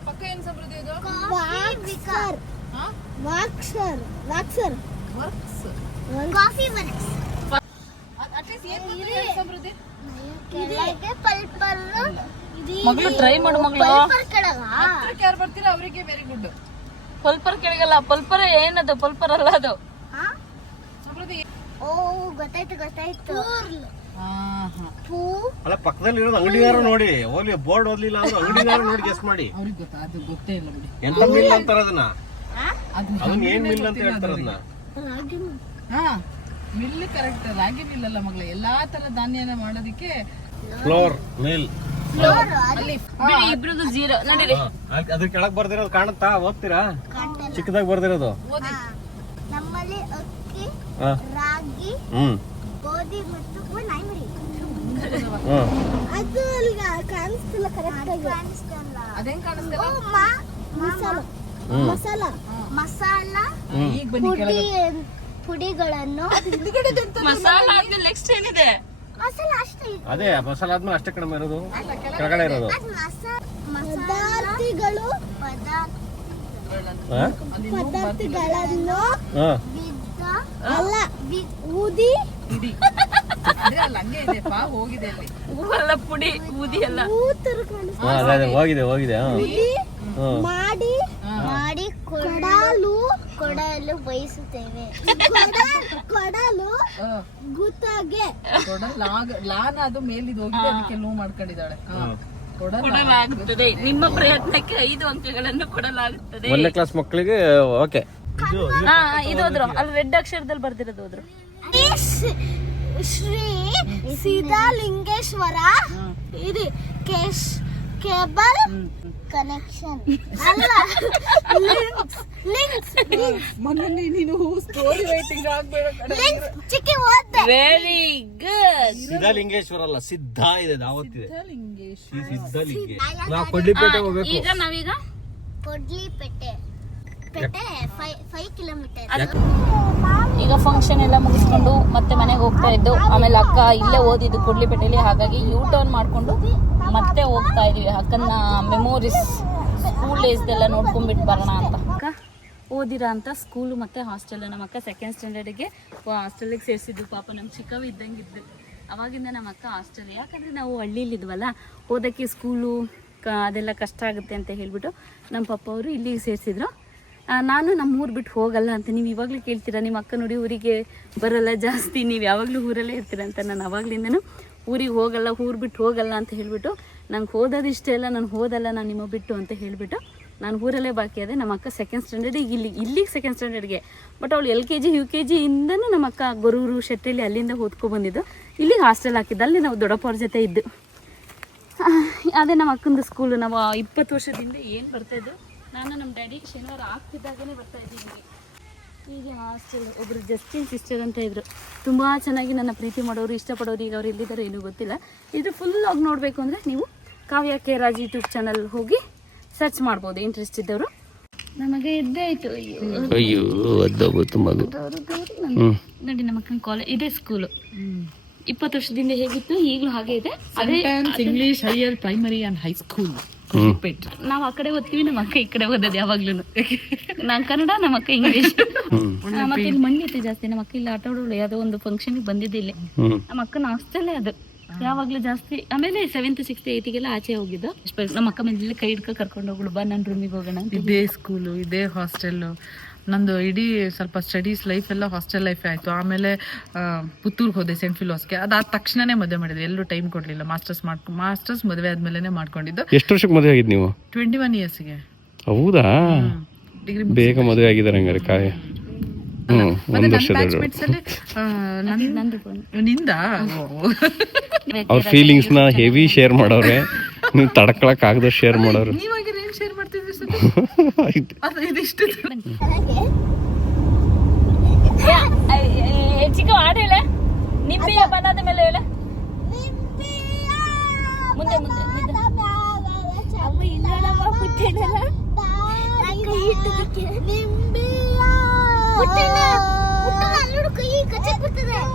ಪಕ್ಕ ಏನ್ ಸಮೃದ್ಧಿ ಇದು? ಅಟ್ಲೀಸ್ಟ್ ಏನ್ ಗೊತ್ತಿಲ್ಲ ಸಮೃದ್ಧಿ. ಮಗಳು ಟ್ರೈ ಮಾಡು ಮಗಳು. ಹತ್ರಕ್ಕೆ ಯಾರು ಬರ್ತೀರಾ ಅವರಿಗೆ ವೆರಿ ಗುಡ್. ಪಲ್ಪರ್ ಕೆಳಗಲ್ಲ, ಪಲ್ಪರ್ ಏನದು? ಪಲ್ಪರ್ ಅಲ್ಲ ಅದು. ಸಮೃದ್ಧಿ. ಗೊತ್ತಾಯ್ತು. ಅಲ್ಲ ಪಕ್ಕದಲ್ಲಿ ಇರೋದು ಅಂಗಡಿಗಾರ ನೋಡಿ, ಓಲಿ ಬೋರ್ಡ್ ಓದ್ಲಿಲ್ಲ ಅಂದ್ರೆ ಅಂಗಡಿಗಾರ ನೋಡಿ ಗೆಸ್ ಮಾಡಿ. ಅವ್ರಿಗೆ ಗೊತ್ತಾ? ಅದು ಗೊತ್ತೇ ಇಲ್ಲ ಬಿಡಿ. ಎಂತ ಮಿಲ್ ಅಂತಾರ ಅದನ್ನ, ಅದನ್ನ ಏನ್ ಮಿಲ್ ಅಂತ ಹೇಳ್ತಾರ ಅದನ್ನ. ಹಾ, ಮಿಲ್ ಕರೆಕ್ಟ್. ರಾಗಿ ಮಿಲ್ ಅಲ್ಲ ಮಗಳ, ಎಲ್ಲಾ ತರ ಧಾನ್ಯನ ಮಾಡೋದಿಕ್ಕೆ ಫ್ಲೋರ್ ಮಿಲ್. ಇಬ್ರದ್ದು ಜೀರೋ ನೋಡಿರಿ. ಅದ್ರ ಕೆಳಗ್ ಬರ್ದಿರೋದು ಕಾಣುತ್ತಾ? ಓದ್ತೀರಾ? ಚಿಕ್ಕದಾಗಿ ಬರ್ದಿರೋದು. ನಮ್ಮಲ್ಲಿ ಅಕ್ಕಿ, ರಾಗಿ, ಗೋಧಿ ಮತ್ತು ಅದು ಕಾಣಿಸ್ತಿಲ್ಲ ಕರೆಕ್ಟ್ ಆಗಿ. ಅದೇನ್ ಕಾಣಿಸ್ತಲ್ಲ. ಮಸಾಲ ಈಗ ಬನ್ನಿ ಕೆಳಗೆ. ಪುಡಿಗಳನ್ನು ಮಸಾಲ ಆದ್ಮೇಲೆ ನೆಕ್ಸ್ಟ್ ಏನಿದೆ? ಮಸಾಲ ಅಷ್ಟೇ. ಅದೇ ಮಸಾಲ ಆದ್ಮೇಲೆ ಅಷ್ಟೇ ಕಡಿಮೆ ಇರೋದು, ಕೆಳಗಡೆ ಇರೋದು ಪದಾರ್ಥಗಳು ಪದಾರ್ಥಗಳನ್ನು ಅಲ್ಲ ಊದಿ ಇಡಿ. ಅದೇ ಅಲ್ಲ, ಹಂಗೆ ಇದೆ ಪಾ, ಹೋಗಿದೆ ಅಲ್ಲಿ. ಹೂವಲ್ಲ ಪುಡಿ, ಊದಿ ಅಲ್ಲ. ಹೋಗಿದೆ ಹೋಗಿದೆ. ಮಾಡಿ ಕೊಡಲು ಬಯಸುತ್ತೇವೆ. ಕೊಡಲು ಗುತ್ತಾಗೆ ಲಾನ ಅದು ಮೇಲಿದ್ ಹೋಗಿದೆ, ಅದಕ್ಕೆ ಲೂ ಮಾಡ್ಕೊಂಡಿದ್ದಾಳೆ. ಕೊಡಲಾಗುತ್ತದೆ. ನಿಮ್ಮ ಪ್ರಯತ್ನಕ್ಕೆ 5 ಅಂಕಗಳನ್ನು ಕೊಡಲಾಗುತ್ತದೆ. 1ನೇ ಕ್ಲಾಸ್ ಮಕ್ಕಳಿಗೆ ಓಕೆ. ಇದು ಹೋದ್ರು ಅಲ್ಲಿ ರೆಡ್ ಅಕ್ಷರದಲ್ಲಿ ಬರ್ದಿರೋದು ಹೋದ್ರು. ಶ್ರೀ ಸಿದ್ಧಲಿಂಗೇಶ್ವರ ಇದು ಕೇಬಲ್ ಕನೆಕ್ಷನ್ ಅಲ್ಲ, ಲಿಂಕ್ಸ್. ಮನೇಲಿ ನೀನು ಸ್ಟೋರಿ ರೈಟಿಂಗ್ ಆಗ್ಬೇಡ. ಚಿಕ್ಕಿ ಓದ್ದೆ. Very good. ಸಿದ್ಧಲಿಂಗೇಶ್ವರ ಅಲ್ಲ, ಸಿದ್ಧ ಇದೆ, ದಾವತ್ತಿದೆ. ಸಿದ್ಧಲಿಂಗೇಶ್ವರ. ನಾವು ಕೊಡ್ಲಿಪೇಟೆ ಹೋಗ್ಬೇಕು. ಈಗ ನಾವೀಗ ಕೊಡ್ಲಿಪೇಟೆ 5 ಕಿಲೋಮೀಟರ್. ಈಗ ಫಂಕ್ಷನ್ ಎಲ್ಲ ಮುಗಿಸ್ಕೊಂಡು ಮತ್ತೆ ಮನೆಗೆ ಹೋಗ್ತಾ ಇದ್ದು. ಆಮೇಲೆ ಅಕ್ಕ ಇಲ್ಲೇ ಓದಿದ್ದು ಕೊಡ್ಲಿಪೇಟೆಯಲ್ಲಿ, ಹಾಗಾಗಿ ಯೂ ಟರ್ನ್ ಮಾಡ್ಕೊಂಡು ಮತ್ತೆ ಹೋಗ್ತಾ ಇದೀವಿ. ಅಕ್ಕನ ಮೆಮೊರೀಸ್, ಸ್ಕೂಲ್ ಡೇಸ್ದೆಲ್ಲ ನೋಡ್ಕೊಂಡ್ಬಿಟ್ಟು ಬರೋಣ ಅಂತ. ಅಕ್ಕ ಓದಿರೋ ಅಂತ ಸ್ಕೂಲು ಮತ್ತು ಹಾಸ್ಟೆಲ್. ನಮ್ಮ ಅಕ್ಕ 2nd ಸ್ಟ್ಯಾಂಡರ್ಡಿಗೆ ಹಾಸ್ಟೆಲಿಗೆ ಸೇರಿಸಿದ್ದು. ಪಾಪ ನಮ್ಮ ಚಿಕ್ಕವ ಇದ್ದಂಗೆ ಇದ್ದು ಅವಾಗಿಂದ ನಮ್ಮ ಅಕ್ಕ ಹಾಸ್ಟೆಲ್. ಯಾಕಂದರೆ ನಾವು ಹಳ್ಳಿಲಿದ್ವಲ್ಲ, ಓದೋಕ್ಕೆ ಸ್ಕೂಲು ಅದೆಲ್ಲ ಕಷ್ಟ ಆಗುತ್ತೆ ಅಂತ ಹೇಳಿಬಿಟ್ಟು ನಮ್ಮ ಪಪ್ಪ ಅವರು ಇಲ್ಲಿಗೆ ಸೇರಿಸಿದ್ರು. ನಾನು ನಮ್ಮ ಊರು ಬಿಟ್ಟು ಹೋಗಲ್ಲ ಅಂತ. ನೀವು ಇವಾಗಲೂ ಕೇಳ್ತೀರಾ, ನಿಮ್ಮ ಅಕ್ಕ ನೋಡಿ ಊರಿಗೆ ಬರೋಲ್ಲ ಜಾಸ್ತಿ, ನೀವು ಯಾವಾಗಲೂ ಊರಲ್ಲೇ ಇರ್ತೀರ ಅಂತ. ನಾನು ಅವಾಗಲಿಂದನೂ ಊರಿಗೆ ಹೋಗಲ್ಲ, ಊರು ಬಿಟ್ಟು ಹೋಗಲ್ಲ ಅಂತ ಹೇಳಿಬಿಟ್ಟು, ನಂಗೆ ಓದೋದು ಇಷ್ಟ ಇಲ್ಲ, ನಾನು ಓದಲ್ಲ, ನಾನು ನಿಮ್ಮ ಬಿಟ್ಟು ಅಂತ ಹೇಳಿಬಿಟ್ಟು ನಾನು ಊರಲ್ಲೇ ಬಾಕಿ ಅದೇ. ನಮ್ಮ ಅಕ್ಕ 2nd ಸ್ಟ್ಯಾಂಡರ್ಡಿಗೆ ಇಲ್ಲಿಗೆ 2nd ಸ್ಟ್ಯಾಂಡರ್ಡ್ಗೆ. ಬಟ್ ಅವಳು LKG UKG ಇಂದನೂ ನಮ್ಮ ಅಕ್ಕ ಗೊರೂರು ಶೆಟ್ಟಿಲಿ ಅಲ್ಲಿಂದ ಓದ್ಕೊಬಂದಿದ್ದು. ಇಲ್ಲಿಗೆ ಹಾಸ್ಟೆಲ್ ಹಾಕಿದ್ದು. ಅಲ್ಲಿ ನಾವು ದೊಡ್ಡಪ್ಪವ್ರ ಜೊತೆ ಇದ್ದು. ಅದೇ ನಮ್ಮ ಅಕ್ಕಂದು ಸ್ಕೂಲು. ನಾವು 20 ವರ್ಷದಿಂದ ಏನು ಬರ್ತಾಯಿದ್ದು. ನಾನು ನಮ್ಮ ಡ್ಯಾಡಿ ಶನಿವಾರ ಆಗ್ತಿದ್ದಾಗೇ ಬರ್ತಾ ಇದ್ದೀನಿ. ಹೀಗೆ ಹಾಸ್ಟೆಲ್ ಒಬ್ಬರು ಜಸ್ಟಿನ್ ಸಿಸ್ಟರ್ ಅಂತ ಇದ್ರು, ತುಂಬ ಚೆನ್ನಾಗಿ ನನ್ನ ಪ್ರೀತಿ ಮಾಡೋರು, ಇಷ್ಟಪಡೋರು. ಈಗ ಅವ್ರು ಎಲ್ಲಿದ್ದಾರೆ ಏನೂ ಗೊತ್ತಿಲ್ಲ. ಇದು ಫುಲ್ ಆಗಿ ನೋಡಬೇಕು ಅಂದರೆ ನೀವು ಕಾವ್ಯ ಕೆ ರಾಜ್ ಯೂಟ್ಯೂಬ್ ಚಾನಲ್ ಹೋಗಿ ಸರ್ಚ್ ಮಾಡ್ಬೋದು, ಇಂಟ್ರೆಸ್ಟ್ ಇದ್ದವರು. ನಮಗೆ ಎದ್ದೆ ಆಯಿತು. ಅಯ್ಯೋ ನೋಡಿ ನಮ್ಮ ಅಕ್ಕನ ಕಾಲೇಜ್ ಇದೇ ಸ್ಕೂಲು. 20 ವರ್ಷದಿಂದ ಹೇಗಿತ್ತು ಈಗಲೂ ಹಾಗೆ ಇದೆ. ಅದೇ English higher primary and high school. ನಾವು ಆ ಕಡೆ ಓದ್ತೀವಿ, ನಮ್ಮ ಅಕ್ಕ ಈ ಕಡೆ ಓದೋದು ಯಾವಾಗ್ಲೂ. ನಾನು ಕನ್ನಡ, ನಮ್ಮ ಅಕ್ಕ ಇಂಗ್ಲಿಷ್. ಮತ್ತೆ ಇಲ್ಲಿ ಮಂಡ್ಯತೆ ಜಾಸ್ತಿ. ನಮ್ಮ ಅಕ್ಕ ಇಲ್ಲಿ ಆಟ ಆಡೋಳು, ಯಾವುದೋ ಒಂದು ಫಂಕ್ಷನ್ಗೆ ಬಂದಿದ್ದೆ ಇಲ್ಲಿ. ನಮ್ಮ ಅಕ್ಕನ ಹಾಸ್ಟೆಲ್ಲೇ ಅದು ಯಾವಾಗ್ಲೂ ಜಾಸ್ತಿ. ಆಮೇಲೆ 7th 6th 8th ಆಚೆ ಹೋಗಿದ್ದು. ನಮ್ಮ ಅಕ್ಕ ಮೇಲೆ ಕೈ ಹಿಡ್ಕೊ ಕರ್ಕೊಂಡು ಹೋಗ್ಳು, ಬಾ ನನ್ನ ರೂಮಿಗೆ ಹೋಗೋಣ. ಇದೇ ಸ್ಕೂಲು, ಇದೇ ಹಾಸ್ಟೆಲ್ಲು. ನಂದು ಇಡೀ ಸ್ವಲ್ಪ ಸ್ಟಡೀಸ್ ಲೈಫ್ ಎಲ್ಲ ಹಾಸ್ಟೆಲ್ ಲೈಫ್ ಆಯಿತು. ಆಮೇಲೆ ಪುತ್ತೂರ್ಗೆ ಹೋದೆ ಸೆಂಟ್ ಫಿಲೋಸ್ಗೆ. ಅದಾದ ತಕ್ಷಣನೇ ಮದುವೆ ಮಾಡಿದ್ವಿ, ಎಲ್ಲೂ ಟೈಮ್ ಕೊಡಲಿಲ್ಲ. ಮಾಸ್ಟರ್ಸ್ ಮದುವೆ ಆದ್ಮೇಲೆ ಮಾಡ್ಕೊಂಡಿದ್ದು. ಎಷ್ಟು ವರ್ಷಕ್ಕೆ ಮದುವೆ ಆಗಿದ್ದು ನೀವು? 21 ಇಯರ್ಸ್ಗೆ. ಹೌದಾ, ಡಿಗ್ರಿ ಬೇಗ ಮದುವೆ ಆಗಿದ್ದಾರೆ ಹಂಗಾರೆ. ಕಾವ್ಯ ಒಂದು ವರ್ಷದ ನಿಂದ ಅವ್ರ ಫೀಲಿಂಗ್ಸ್ ನ ಹೆವಿ ಶೇರ್ ಮಾಡೋರೆ, ನೀವು ತಡ್ಕೊಳಕ್ ಆಗದ ಶೇರ್ ಮಾಡೋರು. ನೀವಾಗ ಏನ್ ಶೇರ್ ಮಾಡ್ತಿದ್ವಿ ಇದಿಷ್ಟು. ಚಿಕ್ಕ ಹಾಡು ಹೇಳ, ನಿಂಬೆಯ ಬನದ ಮೇಲೆ ಹೇಳ. ಮುಂದೆ ಮುಂದೆ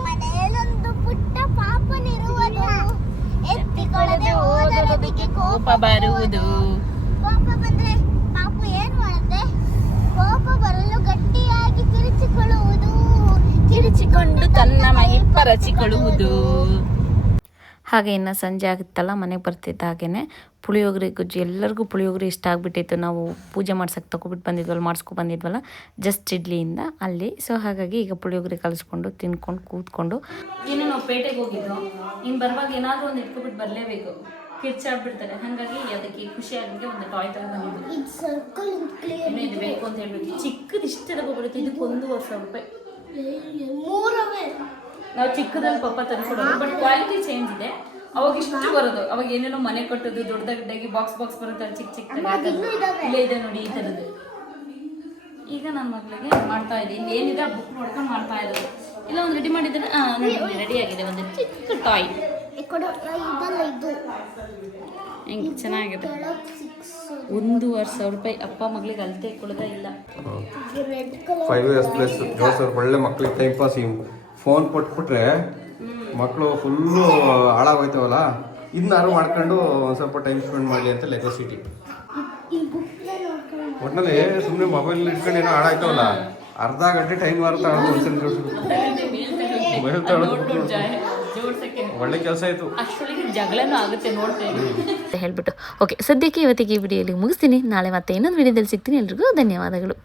ಮನೆಯಲ್ಲೊಂದು ಪುಟ್ಟ ಪಾಪನಿರುವುದು, ಎತ್ತಿಕೊಳ್ಳದೆ ಓದೋದಕ್ಕೆ ಕೋಪ ಬರುವುದು. ಕೋಪ ಬಂದ್ರೆ ಪಾಪು ಏನ್ ಮಾಡುತ್ತೆ? ಕೋಪ ಬರಲು ಗಟ್ಟಿಯಾಗಿ ಕಿರಿಚಿಕೊಂಡು ತನ್ನ ಮೈ ಪರಚಿಕೊಳ್ಳುವುದು. ಹಾಗೆ ಇನ್ನು ಸಂಜೆ ಆಗುತ್ತಲ್ಲ, ಮನೆಗೆ ಬರ್ತಿದ್ದ ಹಾಗೇ ಪುಳಿಯೋಗರೆ ಗೊಜ್ಜು. ಎಲ್ಲರಿಗೂ ಪುಳಿಯೋಗರೆ ಇಷ್ಟ ಆಗಿಬಿಟ್ಟಿತ್ತು. ನಾವು ಪೂಜೆ ಮಾಡ್ಸೋಕ್ಕೆ ತೊಗೊಬಿಟ್ಟು ಬಂದಿದ್ವಲ್ಲ, ಮಾಡಿಸ್ಕೊ ಬಂದಿದ್ವಲ್ಲ ಜಸ್ಟ್ ಇಡ್ಲಿಯಿಂದ ಅಲ್ಲಿ. ಸೊ ಹಾಗಾಗಿ ಈಗ ಪುಳಿಯೋಗರೆ ಕಲಿಸ್ಕೊಂಡು ತಿನ್ಕೊಂಡು ಕೂತ್ಕೊಂಡು ಏನೋ ನಾವು ಪೇಟೆಗೆ ಹೋಗಿದ್ದು, ಇನ್ನು ಬರುವಾಗ ಏನಾದರೂ ಒಂದು ಇಟ್ಕೊಬಿಟ್ಟು ಬರಲೇಬೇಕು, ಕಿರ್ಚಾಡ್ಬಿಡ್ತಾರೆ. ಹಾಗಾಗಿ ಅದಕ್ಕೆ ಖುಷಿ ಆಗಂಗೆ ಒಂದು ಟಾಯ್ ತಗೊಂಡ್ಬಂದಿದ್ದು. ಏನೋ ಇದು ಬೇಕು ಅಂತ ಹೇಳ್ಬಿಟ್ಟು ಚಿಕ್ಕದು ಇಷ್ಟು ತಗೊಬಿಡುತ್ತೆ. ಇದಕ್ಕೆ 1,50,000 ರೂಪಾಯಿ. ನಾವು ಚಿಕ್ಕದಲ್ಲಿ ಪಪ್ಪ ತಂದ್ಕೊಡೋದು, ಬಟ್ ಕ್ವಾಲಿಟಿ ಚೇಂಜ್ ಇದೆ. ಅವಾಗ ಇಷ್ಟು ಬರೋದು, ಅವಾಗ ಏನೇನೋ ಮನೆ ಕಟ್ಟೋದು, ದೊಡ್ಡದಾಗಿ ಬಾಕ್ಸ್ ಬರುತ್ತೆ, ಚಿಕ್ಕ ಇಲ್ಲೇ ಇದೆ ನೋಡಿ ಈ ಥರದ್ದು. ಈಗ ನನ್ನ ಮಗಳಿಗೆ ಮಾಡ್ತಾ ಇದ್ದೀನಿ, ಏನಿದೆ ಬುಕ್ ನೋಡ್ಕೊಂಡು ಮಾಡ್ತಾ ಇರೋದು. ಇಲ್ಲ ಒಂದು ರೆಡಿ ಮಾಡಿದ್ರೆ ನೋಡಿ ರೆಡಿ ಆಗಿದೆ ಒಂದು ಚಿಕ್ಕ ಟಾಯ್. ಹೆಂಗೆ ಚೆನ್ನಾಗಿದೆ. 1,50,000 ರೂಪಾಯಿ. ಅಪ್ಪ ಮಗಳಿಗೆ ಅಳತೆ ಕೊಡೋದೇ ಇಲ್ಲ. 5 years ಪ್ಲಸ್ ಜೋಸರ್ ಒಳ್ಳೆ ಮಕ್ಳಿಗೆ ಟೈಮ್ ಪಾಸ್. ಫೋನ್ ಕೊಟ್ಬಿಟ್ರೆ ಮಕ್ಕಳು ಫುಲ್ಲು ಹಾಳಾಗೋಯ್ತವಲ್ಲ, ಇದನ್ನಾರು ಮಾಡ್ಕೊಂಡು ಒಂದು ಸ್ವಲ್ಪ ಟೈಮ್ ಸ್ಪೆಂಡ್ ಮಾಡಲಿ ಅಂತ ಲೆಗೋ ಸಿಟಿ. ಒಟ್ಟಿನಲ್ಲಿ ಸುಮ್ಮನೆ ಮೊಬೈಲ್ ಇಟ್ಕೊಂಡು ಏನೋ ಹಾಳಾಯ್ತವಲ್ಲ, ಅರ್ಧ ಗಂಟೆ ಟೈಮ್ ಮಾರುತ್ತಾ ಒಳ್ಳೆ ಕೆಲಸ ಆಯಿತು. ಅಷ್ಟೊಳಗೆ ಜಗಳನೂ ಆಗುತ್ತೆ ನೋಡ್ತೇನೆ ಹೇಳ್ಬಿಟ್ಟು ಓಕೆ, ಸದ್ಯಕ್ಕೆ ಇವತ್ತಿಗೆ ಈ ವಿಡಿಯೋಲಿ ಮುಗಿಸ್ತೀನಿ. ನಾಳೆ ಮತ್ತೆ ಇನ್ನೊಂದು ವಿಡಿಯೋದಲ್ಲಿ ಸಿಗ್ತೀನಿ. ಎಲ್ರಿಗೂ ಧನ್ಯವಾದಗಳು.